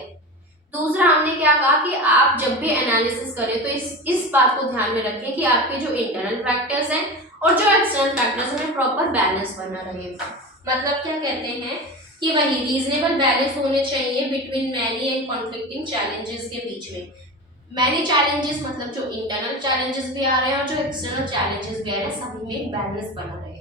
दूसरा, हमने क्या कहा कि आप जब भी एनालिसिस करें तो इस बात को ध्यान में रखें कि आपके जो इंटरनल फैक्टर्स हैं और जो एक्सटर्नल फैक्टर्स में प्रॉपर बैलेंस बना रहे। मतलब क्या कहते हैं कि वही रीजनेबल बैलेंस होने चाहिए between many and conflicting challenges के बीच में। मैनी चैलेंजेस मतलब जो इंटरनल चैलेंजेस भी आ रहे हैं और जो एक्सटर्नल चैलेंजेस भी आ रहे हैं, सभी में बैलेंस बना रहे,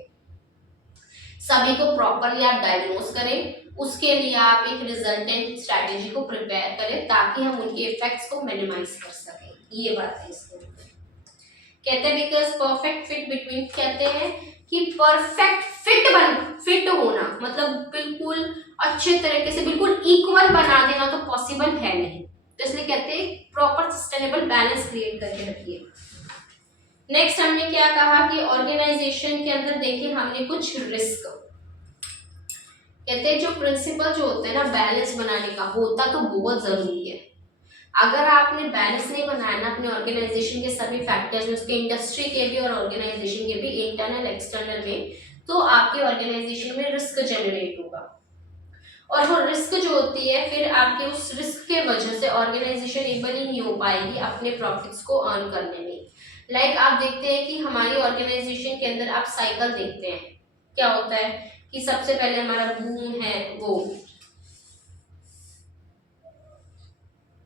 सभी को प्रॉपरली आप डायग्नोज करें, उसके लिए आप एक रिजल्टेंट स्ट्रैटेजी को प्रिपेयर करें ताकि हम उनके इफेक्ट्स को मिनिमाइज कर सकें। ये बात है इसके ऊपर। कहते हैं बिकॉज परफेक्ट फिट बिटवीन, कहते हैं कि परफेक्ट फिट होना मतलब बिल्कुल अच्छे तरीके से बिल्कुल इक्वल बना देना तो पॉसिबल है नहीं, तो इसलिए कहते हैं प्रॉपर सस्टेनेबल बैलेंस क्रिएट करके रखिए। नेक्स्ट हमने क्या कहा कि ऑर्गेनाइजेशन के अंदर देखिए हमने कुछ रिस्क, कहते हैं जो प्रिंसिपल जो होता है ना बैलेंस बनाने का, होता तो बहुत जरूरी है। अगर आपने बैलेंस नहीं बनाया ना अपने ऑर्गेनाइजेशन के सभी फैक्टर्स में, उसके इंडस्ट्री के भी और ऑर्गेनाइजेशन के भी, इंटरनल एक्सटर्नल में, तो आपके ऑर्गेनाइजेशन में रिस्क जनरेट होगा। और वो रिस्क जो होती है फिर आपके उस रिस्क के वजह से ऑर्गेनाइजेशन एबल ही नहीं हो पाएगी अपने प्रॉफिट्स को अर्न करने में। लाइक आप देखते हैं कि हमारी ऑर्गेनाइजेशन के अंदर आप साइकिल देखते हैं, क्या होता है कि सबसे पहले हमारा बूम है वो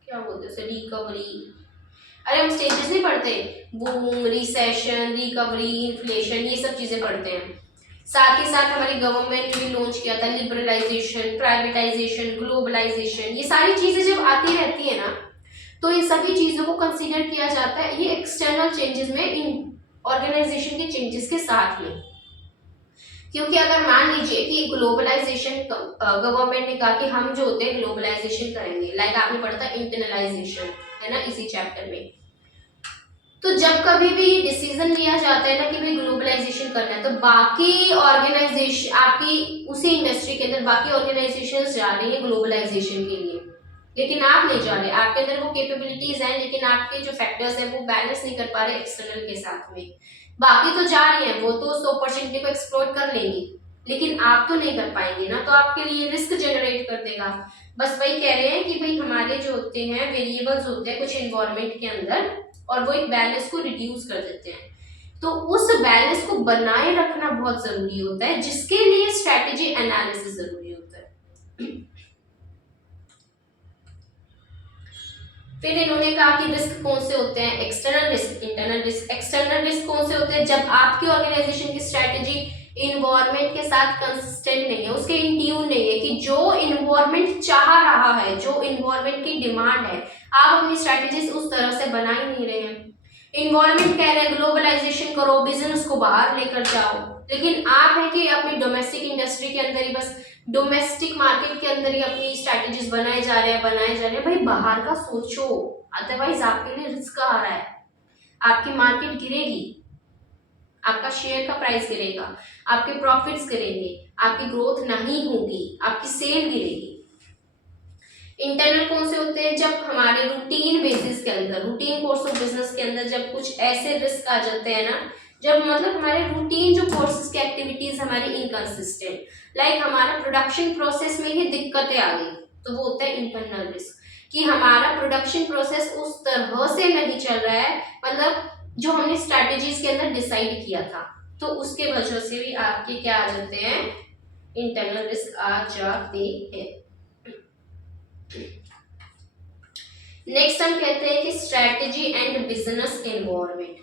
क्या बोलते हैं उसे, रिकवरी। अरे हम स्टेजेस नहीं पढ़ते, बूम, रिसेशन, रिकवरी, इन्फ्लेशन, ये सब चीजें पढ़ते हैं। साथ ही साथ हमारी गवर्नमेंट ने भी लॉन्च किया था लिबरलाइजेशन, प्राइवेटाइजेशन, ग्लोबलाइजेशन। ये सारी चीजें जब आती रहती है ना, तो इन सभी चीजों को कंसीडर किया जाता है ये एक्सटर्नल चेंजेस में, इन ऑर्गेनाइजेशन के चेंजेस के साथ में। क्योंकि अगर मान लीजिए कि ग्लोबलाइजेशन, गवर्नमेंट ने कहा कि हम जो होते हैं ग्लोबलाइजेशन करेंगे, लाइक आपने पढ़ा था इंटरनलाइजेशन, है ना, इसी चैप्टर में। तो जब कभी भी डिसीजन लिया जाता है ना कि भाई ग्लोबलाइजेशन करना है, तो बाकी ऑर्गेनाइजेशन, आपकी उसी इंडस्ट्री के अंदर बाकी ऑर्गेनाइजेशंस जा रही है ग्लोबलाइजेशन के लिए, लेकिन आप नहीं जा रहे। आपके अंदर वो कैपेबिलिटीज हैं, लेकिन आपके जो फैक्टर्स हैं वो बैलेंस नहीं कर पा रहे एक्सटर्नल के साथ में। बाकी तो जा रहे हैं, वो तो 100% को एक्सप्लोर कर लेंगे, लेकिन आप तो नहीं कर पाएंगे ना, तो आपके लिए रिस्क जनरेट कर देगा। बस वही कह रहे हैं कि भाई हमारे जो होते हैं वेरिएबल्स होते हैं कुछ एनवायरनमेंट के अंदर, और वो एक बैलेंस को रिड्यूस कर देते हैं। तो उस बैलेंस को बनाए रखना बहुत जरूरी होता है, जिसके लिए स्ट्रेटेजी एनालिसिस जरूरी होता है। फिर इन्होंने कहा कि रिस्क कौन से होते हैं, external risk, internal risk. External risk कौन से होते हैं, जब आपकी ऑर्गेनाइजेशन की स्ट्रेटेजी इन्वायरमेंट के साथ कंसिस्टेंट नहीं है, उसके इन ट्यून नहीं है, कि जो इन्वायरमेंट चाह रहा है, जो इन्वायरमेंट की डिमांड है, आप अपनी स्ट्रेटेजीज उस तरह से बना ही नहीं रहे हैं। इन्वायरमेंट कह रहे हैं ग्लोबलाइजेशन करो, बिजनेस को बाहर लेकर जाओ, लेकिन आप है कि अपनी डोमेस्टिक इंडस्ट्री के अंदर ही, बस डोमेस्टिक मार्केट के अंदर ही अपनी स्ट्रेटेजीज बनाए जा रहे हैं। भाई बाहर का सोचो, अदरवाइज आपके लिए रिस्क आ रहा है, आपकी मार्केट गिरेगी, आपका शेयर का प्राइस गिरेगा, आपके प्रॉफिट्स गिरेंगे, आपकी ग्रोथ नहीं होगी, आपकी सेल गिरेगी। इंटरनल कौन से होते हैं, जब हमारे रूटीन बेसिस के अंदर, रूटीन कोर्स ऑफ बिजनेस के अंदर जब कुछ ऐसे रिस्क आ जाते हैं ना, जब मतलब हमारे रूटीन जो कोर्सेज की एक्टिविटीज हमारी इनकंसिस्टेंट, लाइक हमारा प्रोडक्शन प्रोसेस में ही दिक्कतें आ गई, तो वो होता है इंटरनल रिस्क, कि हमारा प्रोडक्शन प्रोसेस उस तरह से नहीं चल रहा है, मतलब जो हमने स्ट्रैटेजीज के अंदर डिसाइड किया था, तो उसके वजह से भी आपके क्या आ जाते हैं, इंटरनल रिस्क आ जाते हैं। नेक्स्ट हम कहते हैं कि स्ट्रैटेजी एंड बिजनेस एनवायरनमेंट।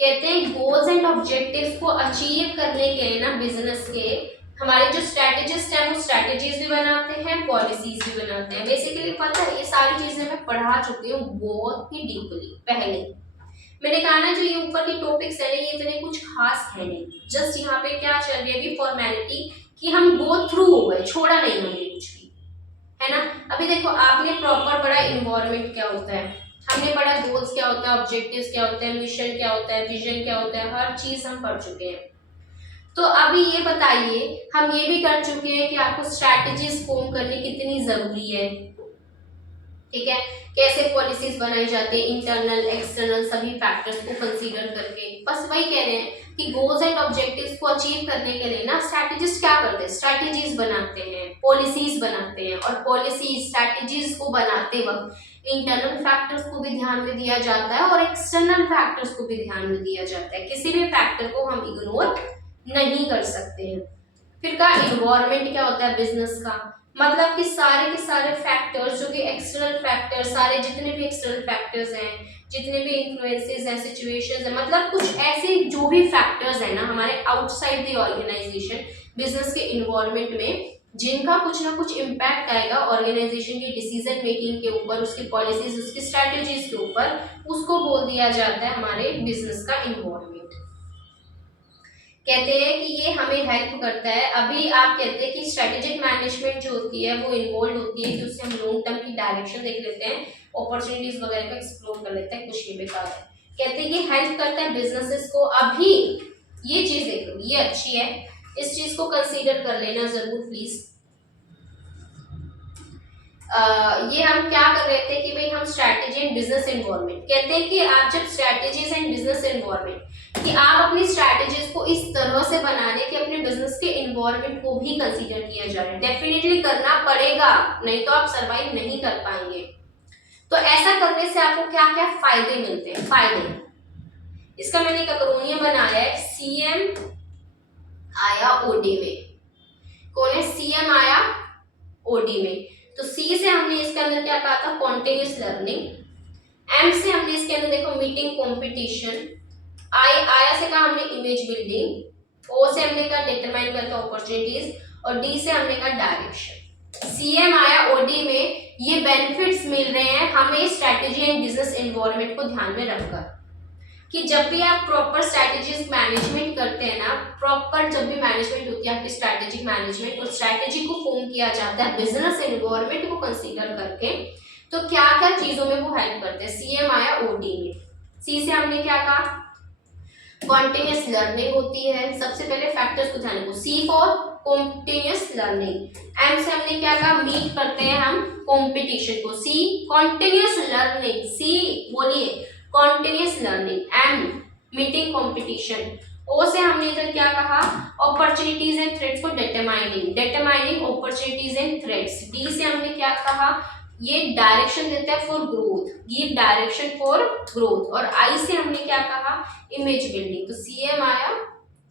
कहते हैं गोल्स एंड ऑब्जेक्टिव्स को अचीव करने के लिए ना, बिजनेस के हमारे जो स्ट्रैटेजिस्ट हैं वो स्ट्रैटेजीज भी बनाते हैं, पॉलिसीज भी बनाते हैं। बेसिकली पता है ये सारी चीजें मैं पढ़ा चुकी हूँ बहुत ही डीपली पहले। मैंने कहा ना जो ये ऊपर के टॉपिक्स है ना, ये इतने कुछ खास है नहीं, जस्ट यहाँ पे क्या चल रही है अभी फॉर्मेलिटी, कि हम गो थ्रू हो गए, छोड़ा नहीं हमने कुछ भी, है ना। अभी देखो आपने प्रॉपर पढ़ा इन्वायरमेंट क्या होता है, हमने पढ़ा गोल्स क्या होता है, ऑब्जेक्टिव्स क्या होते हैं, मिशन क्या होता है, विजन क्या होता है, हर चीज हम पढ़ चुके हैं। तो अभी ये बताइए, हम ये भी कर चुके हैं कि आपको स्ट्रैटेजीज फॉर्म करनी कितनी जरूरी है, ठीक है, कैसे पॉलिसीज बनाई जाती है, इंटरनल एक्सटर्नल सभी फैक्टर्स को कंसीडर करके। बस वही कह रहे हैं कि गोल्स एंड ऑब्जेक्टिव्स को अचीव करने के लिए ना स्ट्रैटेजिस्ट क्या करते हैं, स्ट्रैटेजीज बनाते हैं, पॉलिसीज बनाते हैं, और पॉलिसीज स्ट्रैटेजीज को बनाते वक्त इंटरनल फैक्टर्स को भी ध्यान में दिया जाता है और एक्सटर्नल फैक्टर्स को भी ध्यान में दिया जाता है। किसी भी फैक्टर को हम इग्नोर नहीं कर सकते हैं। फिर का इन्वायरमेंट क्या होता है बिजनेस का, मतलब कि सारे के सारे फैक्टर्स जो कि एक्सटर्नल फैक्टर्स, सारे जितने भी एक्सटर्नल फैक्टर्स हैं, जितने भी इन्फ्लुएंसेस हैं, सिचुएशंस हैं, मतलब कुछ ऐसे जो भी फैक्टर्स हैं ना हमारे आउटसाइड द ऑर्गेनाइजेशन बिजनेस के इन्वायरमेंट में, जिनका कुछ ना कुछ इम्पैक्ट आएगा ऑर्गेनाइजेशन की डिसीजन मेकिंग के ऊपर, उसकी पॉलिसीज, उसकी स्ट्रैटेजीज के ऊपर, उसको बोल दिया जाता है हमारे बिजनेस का इन्वायरमेंट। कहते हैं कि ये हमें हेल्प करता है। अभी आप कहते हैं कि स्ट्रेटेजिक मैनेजमेंट जो होती है वो इन्वॉल्व होती है कि उससे हम लॉन्ग टर्म की डायरेक्शन देख लेते हैं, अपॉर्चुनिटीज वगैरह को एक्सप्लोर कर लेते हैं, कुछ नहीं बेकार है। कहते हैं ये हेल्प करता है बिजनेसेस को। अभी ये चीज देख लो, ये अच्छी है, इस चीज को कंसीडर कर लेना जरूर प्लीज। ये हम क्या कर रहे थे कि भाई हम स्ट्रैटेजी एंड बिजनेस एनवायरनमेंट, कहते हैं कि आप जब स्ट्रैटेजीज एंड बिजनेस एनवायरनमेंट, कि आप अपनी स्ट्रैटेजीज को इस तरह से बना दें कि अपने बिजनेस के एनवायरनमेंट को भी कंसीडर किया जाए। डेफिनेटली करना पड़ेगा, नहीं तो आप सरवाइव नहीं कर पाएंगे। तो ऐसा करने से आपको क्या क्या फायदे मिलते हैं, फायदे, इसका मैंने एक एक्रोनियम बनाया है, CM आया OD में। कौन है, CM आया OD में। तो C से हमने इसके अंदर क्या कहा था, कॉन्टिन्यूस लर्निंग। M से हमने इसके अंदर देखो मीटिंग कंपटीशन। आया से कहा हमने इमेज बिल्डिंग। O से हमने कहा डिटरमाइन करके अपॉर्चुनिटीज, और D से हमने कहा डायरेक्शन। CM आया OD में, ये बेनिफिट्स मिल रहे हैं हमें स्ट्रेटेजी एंड बिजनेस एनवायरनमेंट को ध्यान में रखकर, कि जब भी आप प्रॉपर स्ट्रेटेजिक मैनेजमेंट करते हैं ना, प्रॉपर जब भी मैनेजमेंट होती है आपकी स्ट्रेटेजिक मैनेजमेंट, और स्ट्रेटेजी को फॉर्म किया जाता है बिजनेस एनवायरनमेंट को कंसीडर करके, तो क्या क्या चीजों में वो हेल्प करते हैं। CM आया OD में। C से हमने क्या कहा, कॉन्टिन्यूस लर्निंग होती है। सबसे पहले फैक्टर्स को ध्यान रखो, C for continuous learning. M से हमने क्या कहा, मीट करते हैं हम कंपटीशन को। C कॉन्टिन्यूस लर्निंग, C बोलिए continuous learning. M meeting competition. O से हमने इधर क्या कहा, अपॉर्चुनिटीज एंड थ्रेट्स को determining opportunities and threats. D से हमने क्या कहा, ये डायरेक्शन देता है for growth, give direction for growth. और I से हमने क्या कहा, इमेज बिल्डिंग। तो CM आया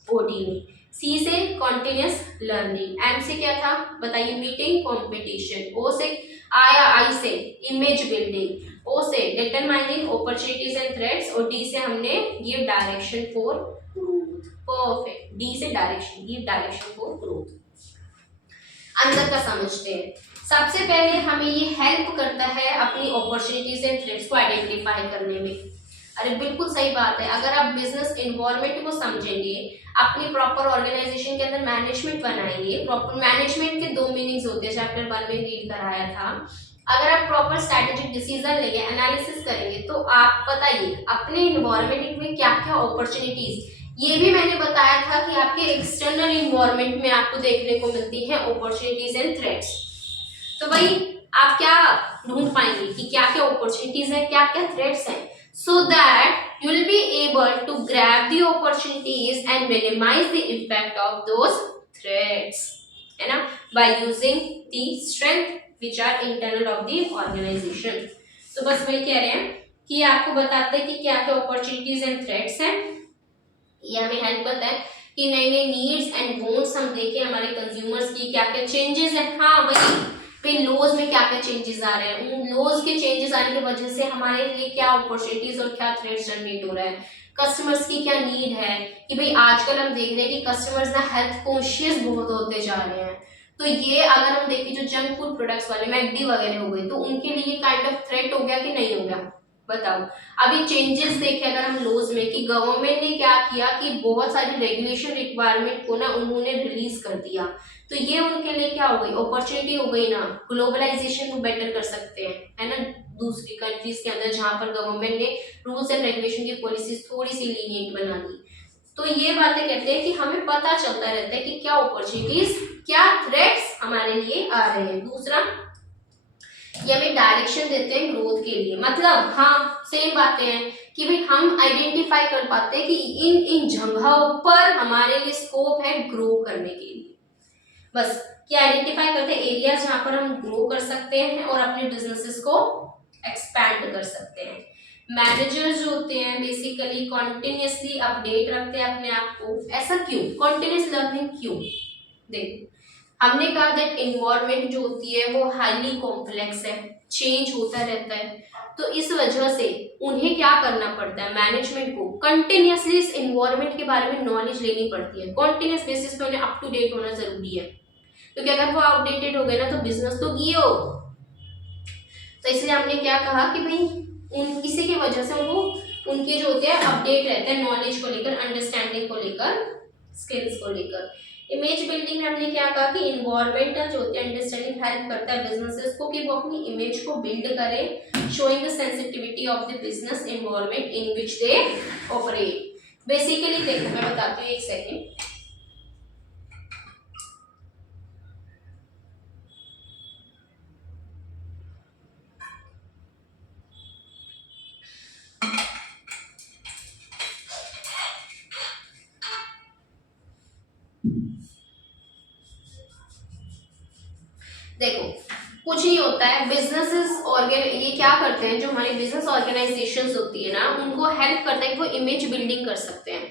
OD में। C से कॉन्टिन्यूस लर्निंग। M से क्या था बताइए, मीटिंग कंपटीशन। O से आया I से इमेज बिल्डिंग। O से डिटरमाइनिंग अपॉर्चुनिटीज एंड थ्रेट्स, और D से हमने give direction for growth. Perfect, D से direction, give direction for growth. अंदर का समझते हैं। सबसे पहले हमें ये हेल्प करता है अपनी अपॉर्चुनिटीज एंड थ्रेट्स को आइडेंटिफाई करने में। अरे बिल्कुल सही बात है, अगर आप बिजनेस एनवायरनमेंट को समझेंगे, अपनी प्रॉपर ऑर्गेनाइजेशन के अंदर मैनेजमेंट बनाएंगे। प्रॉपर मैनेजमेंट के दो मीनिंग्स होते हैं, चैप्टर 1 में रीड कराया था। अगर आप प्रॉपर स्ट्रैटेजिक डिसीजन लेंगे, एनालिसिस करेंगे, तो आप बताइए अपने एनवायरनमेंट में क्या क्या अपॉर्चुनिटीज, ये भी मैंने बताया था कि आपके एक्सटर्नल एनवायरनमेंट में आपको देखने को मिलती है अपॉर्चुनिटीज एंड थ्रेट्स। तो भाई आप क्या ढूंढ पाएंगे कि क्या क्या अपॉर्चुनिटीज है, क्या क्या थ्रेट्स हैं, so that you will be able to grab the opportunities and minimize the impact of those threats, है ना, by using the strength which are internal of the organization। तो बस वही कह रहे हैं कि आपको बताते हैं कि क्या क्या अपॉर्चुनिटीज एंड थ्रेट्स हैं। ये हमें हेल्प करता है कि नई नई नीड्स एंड वांट्स हम देखें हमारे कंज्यूमर्स की, क्या क्या चेंजेस है। हाँ वही पे लॉज में क्या क्या चेंजेस आ रहे हैं, उन लॉज के चेंजेस आने की वजह से हमारे लिए क्या अपॉर्चुनिटीज और क्या थ्रेट्स जनरेट हो रहा है। कस्टमर्स की क्या नीड है कि भाई आजकल हम देख रहे हैं कि कस्टमर्स ना हेल्थ कॉन्शियस बहुत होते जा रहे हैं। तो ये अगर हम देखें जो जंक फूड प्रोडक्ट्स वाले मैकडी वगैरह हो गए, तो उनके लिए काइंड ऑफ थ्रेट हो गया कि नहीं हो गया, बताओ। अभी चेंजेस देखे अगर हम लॉज में कि गवर्नमेंट ने क्या किया कि बहुत सारी रेगुलेशन रिक्वायरमेंट को ना उन्होंने रिलीज कर दिया। तो ये उनके लिए क्या हो गई, अपॉर्चुनिटी हो गई ना, ग्लोबलाइजेशन को बेटर कर सकते हैं, है ना, दूसरी कंट्रीज के अंदर जहां पर गवर्नमेंट ने रूल्स एंड रेगुलेशन की पॉलिसीज थोड़ी सी लीनिएंट बना दी। तो ये बातें कहते हैं कि हमें पता चलता रहता है कि क्या अपॉर्चुनिटीज क्या थ्रेट्स हमारे लिए आ रहे हैं। दूसरा, ये हमें डायरेक्शन देते हैं ग्रोथ के लिए। मतलब हाँ सेम बातें हैं कि भाई हम आइडेंटिफाई कर पाते हैं कि इन इन जगहों पर हमारे लिए स्कोप है ग्रो करने के लिए। बस क्या आइडेंटिफाई करते हैं एरियाज जहां पर हम ग्रो कर सकते हैं और अपने बिजनेसेस को एक्सपैंड कर सकते हैं। मैनेजर्स जो होते हैं बेसिकली कॉन्टिन्यूसली अपडेट रखते हैं अपने आप को। ऐसा क्यों, कॉन्टिन्यूस लर्निंग क्यों? देखो हमने कहा दैट एनवायरनमेंट जो होती है वो हाईली कॉम्प्लेक्स है, चेंज होता रहता है। तो इस वजह से उन्हें क्या करना पड़ता है, मैनेजमेंट को कंटिन्यूसली इस एनवायरनमेंट के बारे में नॉलेज लेनी पड़ती है। कॉन्टिन्यूस बेसिस पे उन्हें अप टू डेट होना जरूरी है, क्योंकि अगर वो आउटडेटेड हो गए ना तो बिजनेस तो गियो। तो इसलिए हमने क्या कहा कि भाई उन किसी की वजह से वो उनके जो होते हैं अपडेट रहते हैं नॉलेज को लेकर, अंडरस्टैंडिंग को लेकर, स्किल्स को लेकर। इमेज बिल्डिंग में हमने क्या कहा कि इन्वायरमेंटल जो होती है अंडरस्टैंडिंग हेल्प करता है बिजनेसेस को कि वो अपनी इमेज को बिल्ड करें, showing the sensitivity of the business environment in which they operate. Basically देखो मैं बताती हूँ, एक सेकेंड। देखो कुछ नहीं होता है, बिजनेसेस ये क्या करते हैं, जो हमारी बिजनेस ऑर्गेनाइजेशंस होती है ना, उनको हेल्प करता है कि वो इमेज बिल्डिंग कर सकते हैं।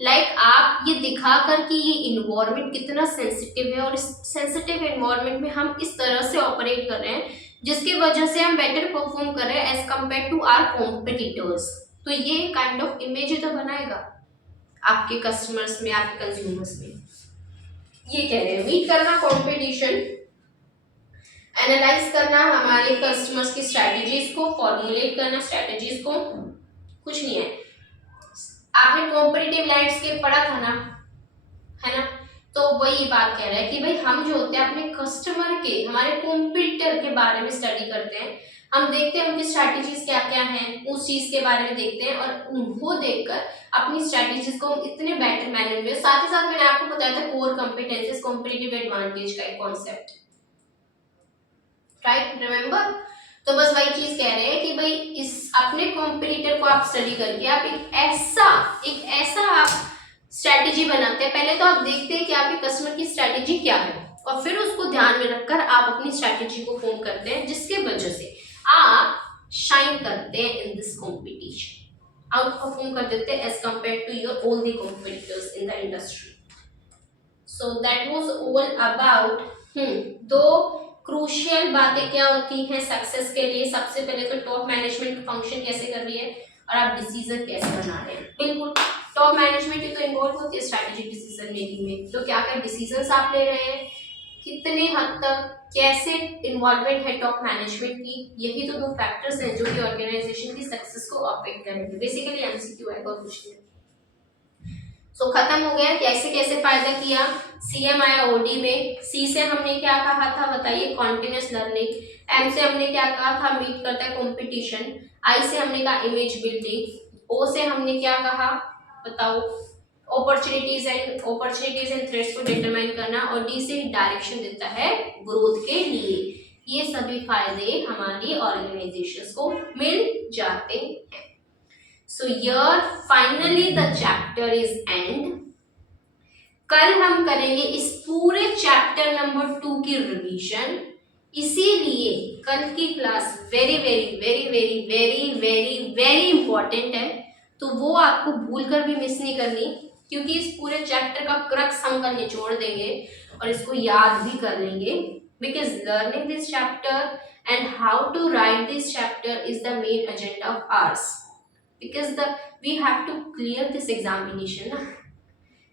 आप ये दिखाकर कि ये इन्वायरमेंट कितना सेंसिटिव है और इस सेंसिटिव इन्वायरमेंट में हम इस तरह से ऑपरेट कर रहे हैं जिसकी वजह से हम बेटर परफॉर्म कर रहे हैं as compare to our competitors. तो ये काइंड ऑफ इमेज ही तो बनाएगा आपके कस्टमर्स में, आपके कंज्यूमर्स में। ये कह रहे हैं मीट करना कंपटीशन, एनालाइज करना हमारे कस्टमर्स की स्ट्रैटेजीज को, फॉर्मुलेट करना स्ट्रैटेजीज को, कुछ नहीं है। आपने कॉम्पिटिटिव लैंडस्केप पढ़ा था ना, है ना? तो वही बात कह रहा है कि भाई हम जो होते हैं अपने कस्टमर के, हमारे कॉम्पिटिटर के बारे में स्टडी करते हैं, हम देखते हैं उनकी स्ट्रैटेजीज क्या क्या हैं, उस चीज के बारे में देखते हैं और उनको देखकर अपनी स्ट्रैटेजीज को इतने बेटर मैनर में, साथ ही साथ मैंने आपको बताया था कोर कॉम्पिटेंसीज कॉम्पिटिटिव एडवांटेज का एक कॉन्सेप्ट, राइट? रिमेंबर? तो बस वही चीज कह रहे हैं कि भाई इस अपने कॉम्पिटिटर को आप स्टडी करके आप एक ऐसा आप स्ट्रैटेजी बनाते हैं। पहले तो आप देखते हैं कि आपके कस्टमर की स्ट्रैटेजी क्या है और फिर उसको ध्यान में रखकर आप अपनी स्ट्रैटेजी को फॉर्म करते हैं जिसके वजह से आप शाइन करते हैं in this competition, outperform कर देते हैं as compare to your all the competitors in the industry. So that was all about दो क्रूशियल बातें क्या होती हैं सक्सेस के लिए। सबसे पहले तो टॉप मैनेजमेंट फंक्शन कैसे कर रही है और आप डिसीजन कैसे बना रहे हैं। बिल्कुल टॉप मैनेजमेंट ही तो इन्वॉल्व होती है स्ट्रैटेजिक डिसीजन मेकिंग में। तो क्या क्या डिसीजंस आप ले रहे हैं, कितने हद तक, कैसे इन्वॉल्वमेंट है टॉप मैनेजमेंट की, यही तो दो फैक्टर्स हैं जो कि ऑर्गेनाइजेशन की सक्सेस को अफेक्ट करेंगे। बेसिकली एमसीक्यू है और कुछ नहीं। सो खत्म हो गया कैसे कैसे फायदा किया। सीएम आया ओडी में, सी से हमने क्या कहा था बताइए, कॉन्टिन्यूस लर्निंग। एम से हमने क्या कहा था, मीट करता है कंपटीशन। आई से हमने कहा इमेज बिल्डिंग। ओ से हमने क्या कहा बताओ, अपॉर्चुनिटीज एंड थ्रेट्स को डिटरमाइन करना। और डी से डायरेक्शन देता है ग्रोथ के लिए। ये सभी फायदे हमारी ऑर्गेनाइजेशंस को मिल जाते हैं। So here finally the chapter is end. कल हम करेंगे इस पूरे चैप्टर नंबर 2 की रिवीजन। इसीलिए कल की class very very very very very very very important है। तो वो आपको भूलकर भी मिस नहीं करनी, क्योंकि इस पूरे चैप्टर का क्रक्स हम कल निचोड़ देंगे और इसको याद भी कर लेंगे। Because learning this chapter and how to write this chapter is the main agenda of ours, because we have to clear this examination ना।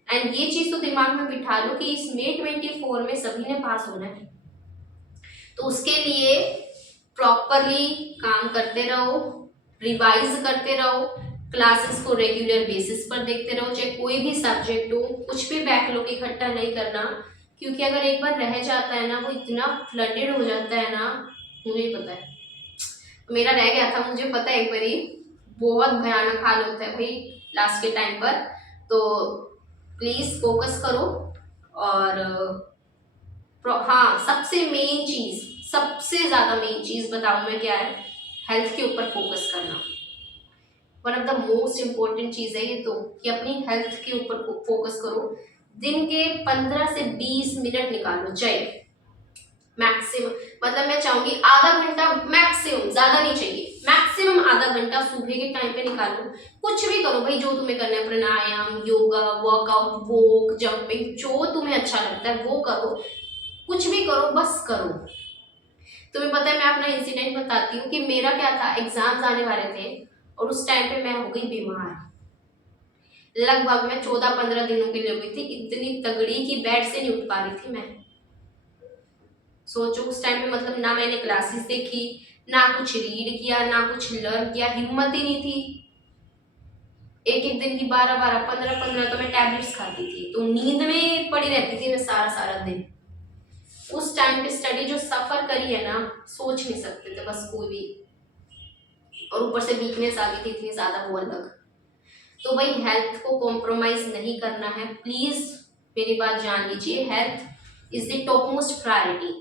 एंड ये चीज तो दिमाग में बिठा लो कि इस May 24 में सभी ने पास होना है। तो उसके लिए प्रॉपरली काम करते रहो, रिवाइज करते रहो, क्लासेस को रेगुलर बेसिस पर देखते रहो, चाहे कोई भी सब्जेक्ट हो। कुछ भी बैकलॉग इकट्ठा नहीं करना, क्योंकि अगर एक बार रह जाता है ना, वो इतना फ्लडेड हो जाता है ना, मुझे पता है, मेरा रह गया था, मुझे पता है। एक बारी बहुत भयानक हाल होता है भाई लास्ट के टाइम पर। तो प्लीज फोकस करो। और हाँ, सबसे मेन चीज, सबसे ज्यादा मेन चीज बताऊं मैं क्या है, हेल्थ के ऊपर फोकस करना। One of the most important चीज है ये तो, कि अपनी हेल्थ के ऊपर फोकस करो। दिन के 15 से 20 मिनट निकालो, चाहे मैक्सिमम, मतलब मैं चाहूंगी आधा घंटा मैक्सिमम, ज्यादा नहीं चाहिए, मैक्सिमम आधा घंटा सुबह के टाइम पे निकालो। कुछ भी करो भाई, जो तुम्हें करना है, प्राणायाम, योगा, वर्कआउट, वॉक, जंपिंग, जो तुम्हें अच्छा लगता है वो करो। कुछ भी करो, बस करो। तुम्हें पता है, मैं अपना इंसिडेंट बताती हूँ कि मेरा क्या था, एग्जाम्स आने वाले थे और उस टाइम पे मैं हो गई बीमार। लगभग मैं 14-15 दिनों के लिए हो गई थी, इतनी तगड़ी कि बेड से नहीं उठ पा रही थी मैं। सोचो उस टाइम पे, मतलब ना मैंने क्लासेस देखी, ना कुछ रीड किया, ना कुछ लर्न किया, हिम्मत ही नहीं थी। एक एक दिन की 12-12, 15-15 तो मैं टैबलेट्स खाती थी, तो नींद में पड़ी रहती थी मैं सारा दिन। उस टाइम पे स्टडी जो सफर करी है ना, सोच नहीं सकते थे बस कोई भी। और ऊपर से वीकनेस आ गई थी इतनी ज्यादा, वो अलग। तो भाई हेल्थ को कॉम्प्रोमाइज नहीं करना है, प्लीज मेरी बात जान लीजिए। Health is the top most priority,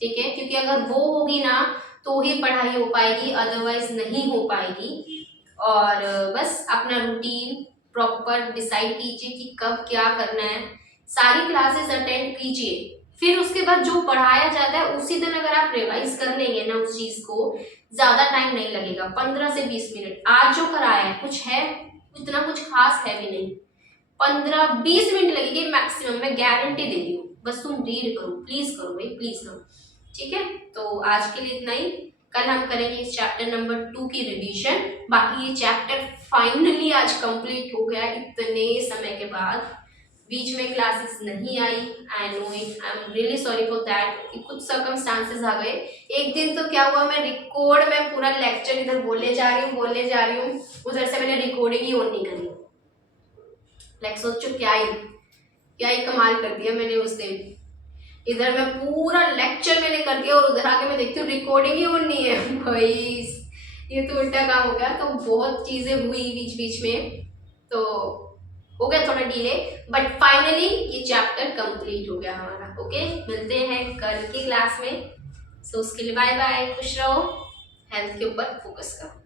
ठीक है? क्योंकि अगर वो होगी ना तो ही पढ़ाई हो पाएगी, अदरवाइज नहीं हो पाएगी। और बस अपना रूटीन प्रॉपर डिसाइड कीजिए कि कब क्या करना है। सारी क्लासेस अटेंड कीजिए, फिर उसके बाद जो पढ़ाया जाता है उसी दिन अगर आप रिवाइज कर लेंगे ना उस चीज को, ज्यादा टाइम नहीं लगेगा, 15 से 20 मिनट। आज जो कराया है कुछ है, इतना कुछ खास है भी नहीं, 15-20 मिनट लगेगी मैक्सिमम, मैं गारंटी दे रही हूँ। बस तुम रीड करो, प्लीज करो भाई, प्लीज करो। ठीक है, तो आज के लिए इतना ही। कल हम करेंगे इस चैप्टर नंबर 2 की रिवीजन। बाकी ये चैप्टर फाइनली आज कंप्लीट हो गया इतने समय के बाद। बीच में क्लासेस नहीं आई, I know it, I am really sorry for that, कि कुछ सर्कमस्टांसेस आ गए। एक दिन तो क्या हुआ, मैं रिकॉर्ड में पूरा लेक्चर इधर बोले जा रही हूँ, उधर से मैंने रिकॉर्डिंग ही ऑन नहीं करी। लाइक सोचो क्या ही कमाल कर दिया मैंने उस दिन। इधर मैं पूरा लेक्चर मैंने कर दिया और उधर आके मैं देखती हूँ रिकॉर्डिंग ही ऑन नहीं है। भाई ये तो उल्टा काम हो गया। तो बहुत चीजें हुई बीच बीच में, तो हो गया थोड़ा डिले, बट फाइनली ये चैप्टर कंप्लीट हो गया हमारा। ओके, मिलते हैं कल की क्लास में। सो उसके लिए बाय बाय, खुश रहो, हेल्थ के ऊपर फोकस करो।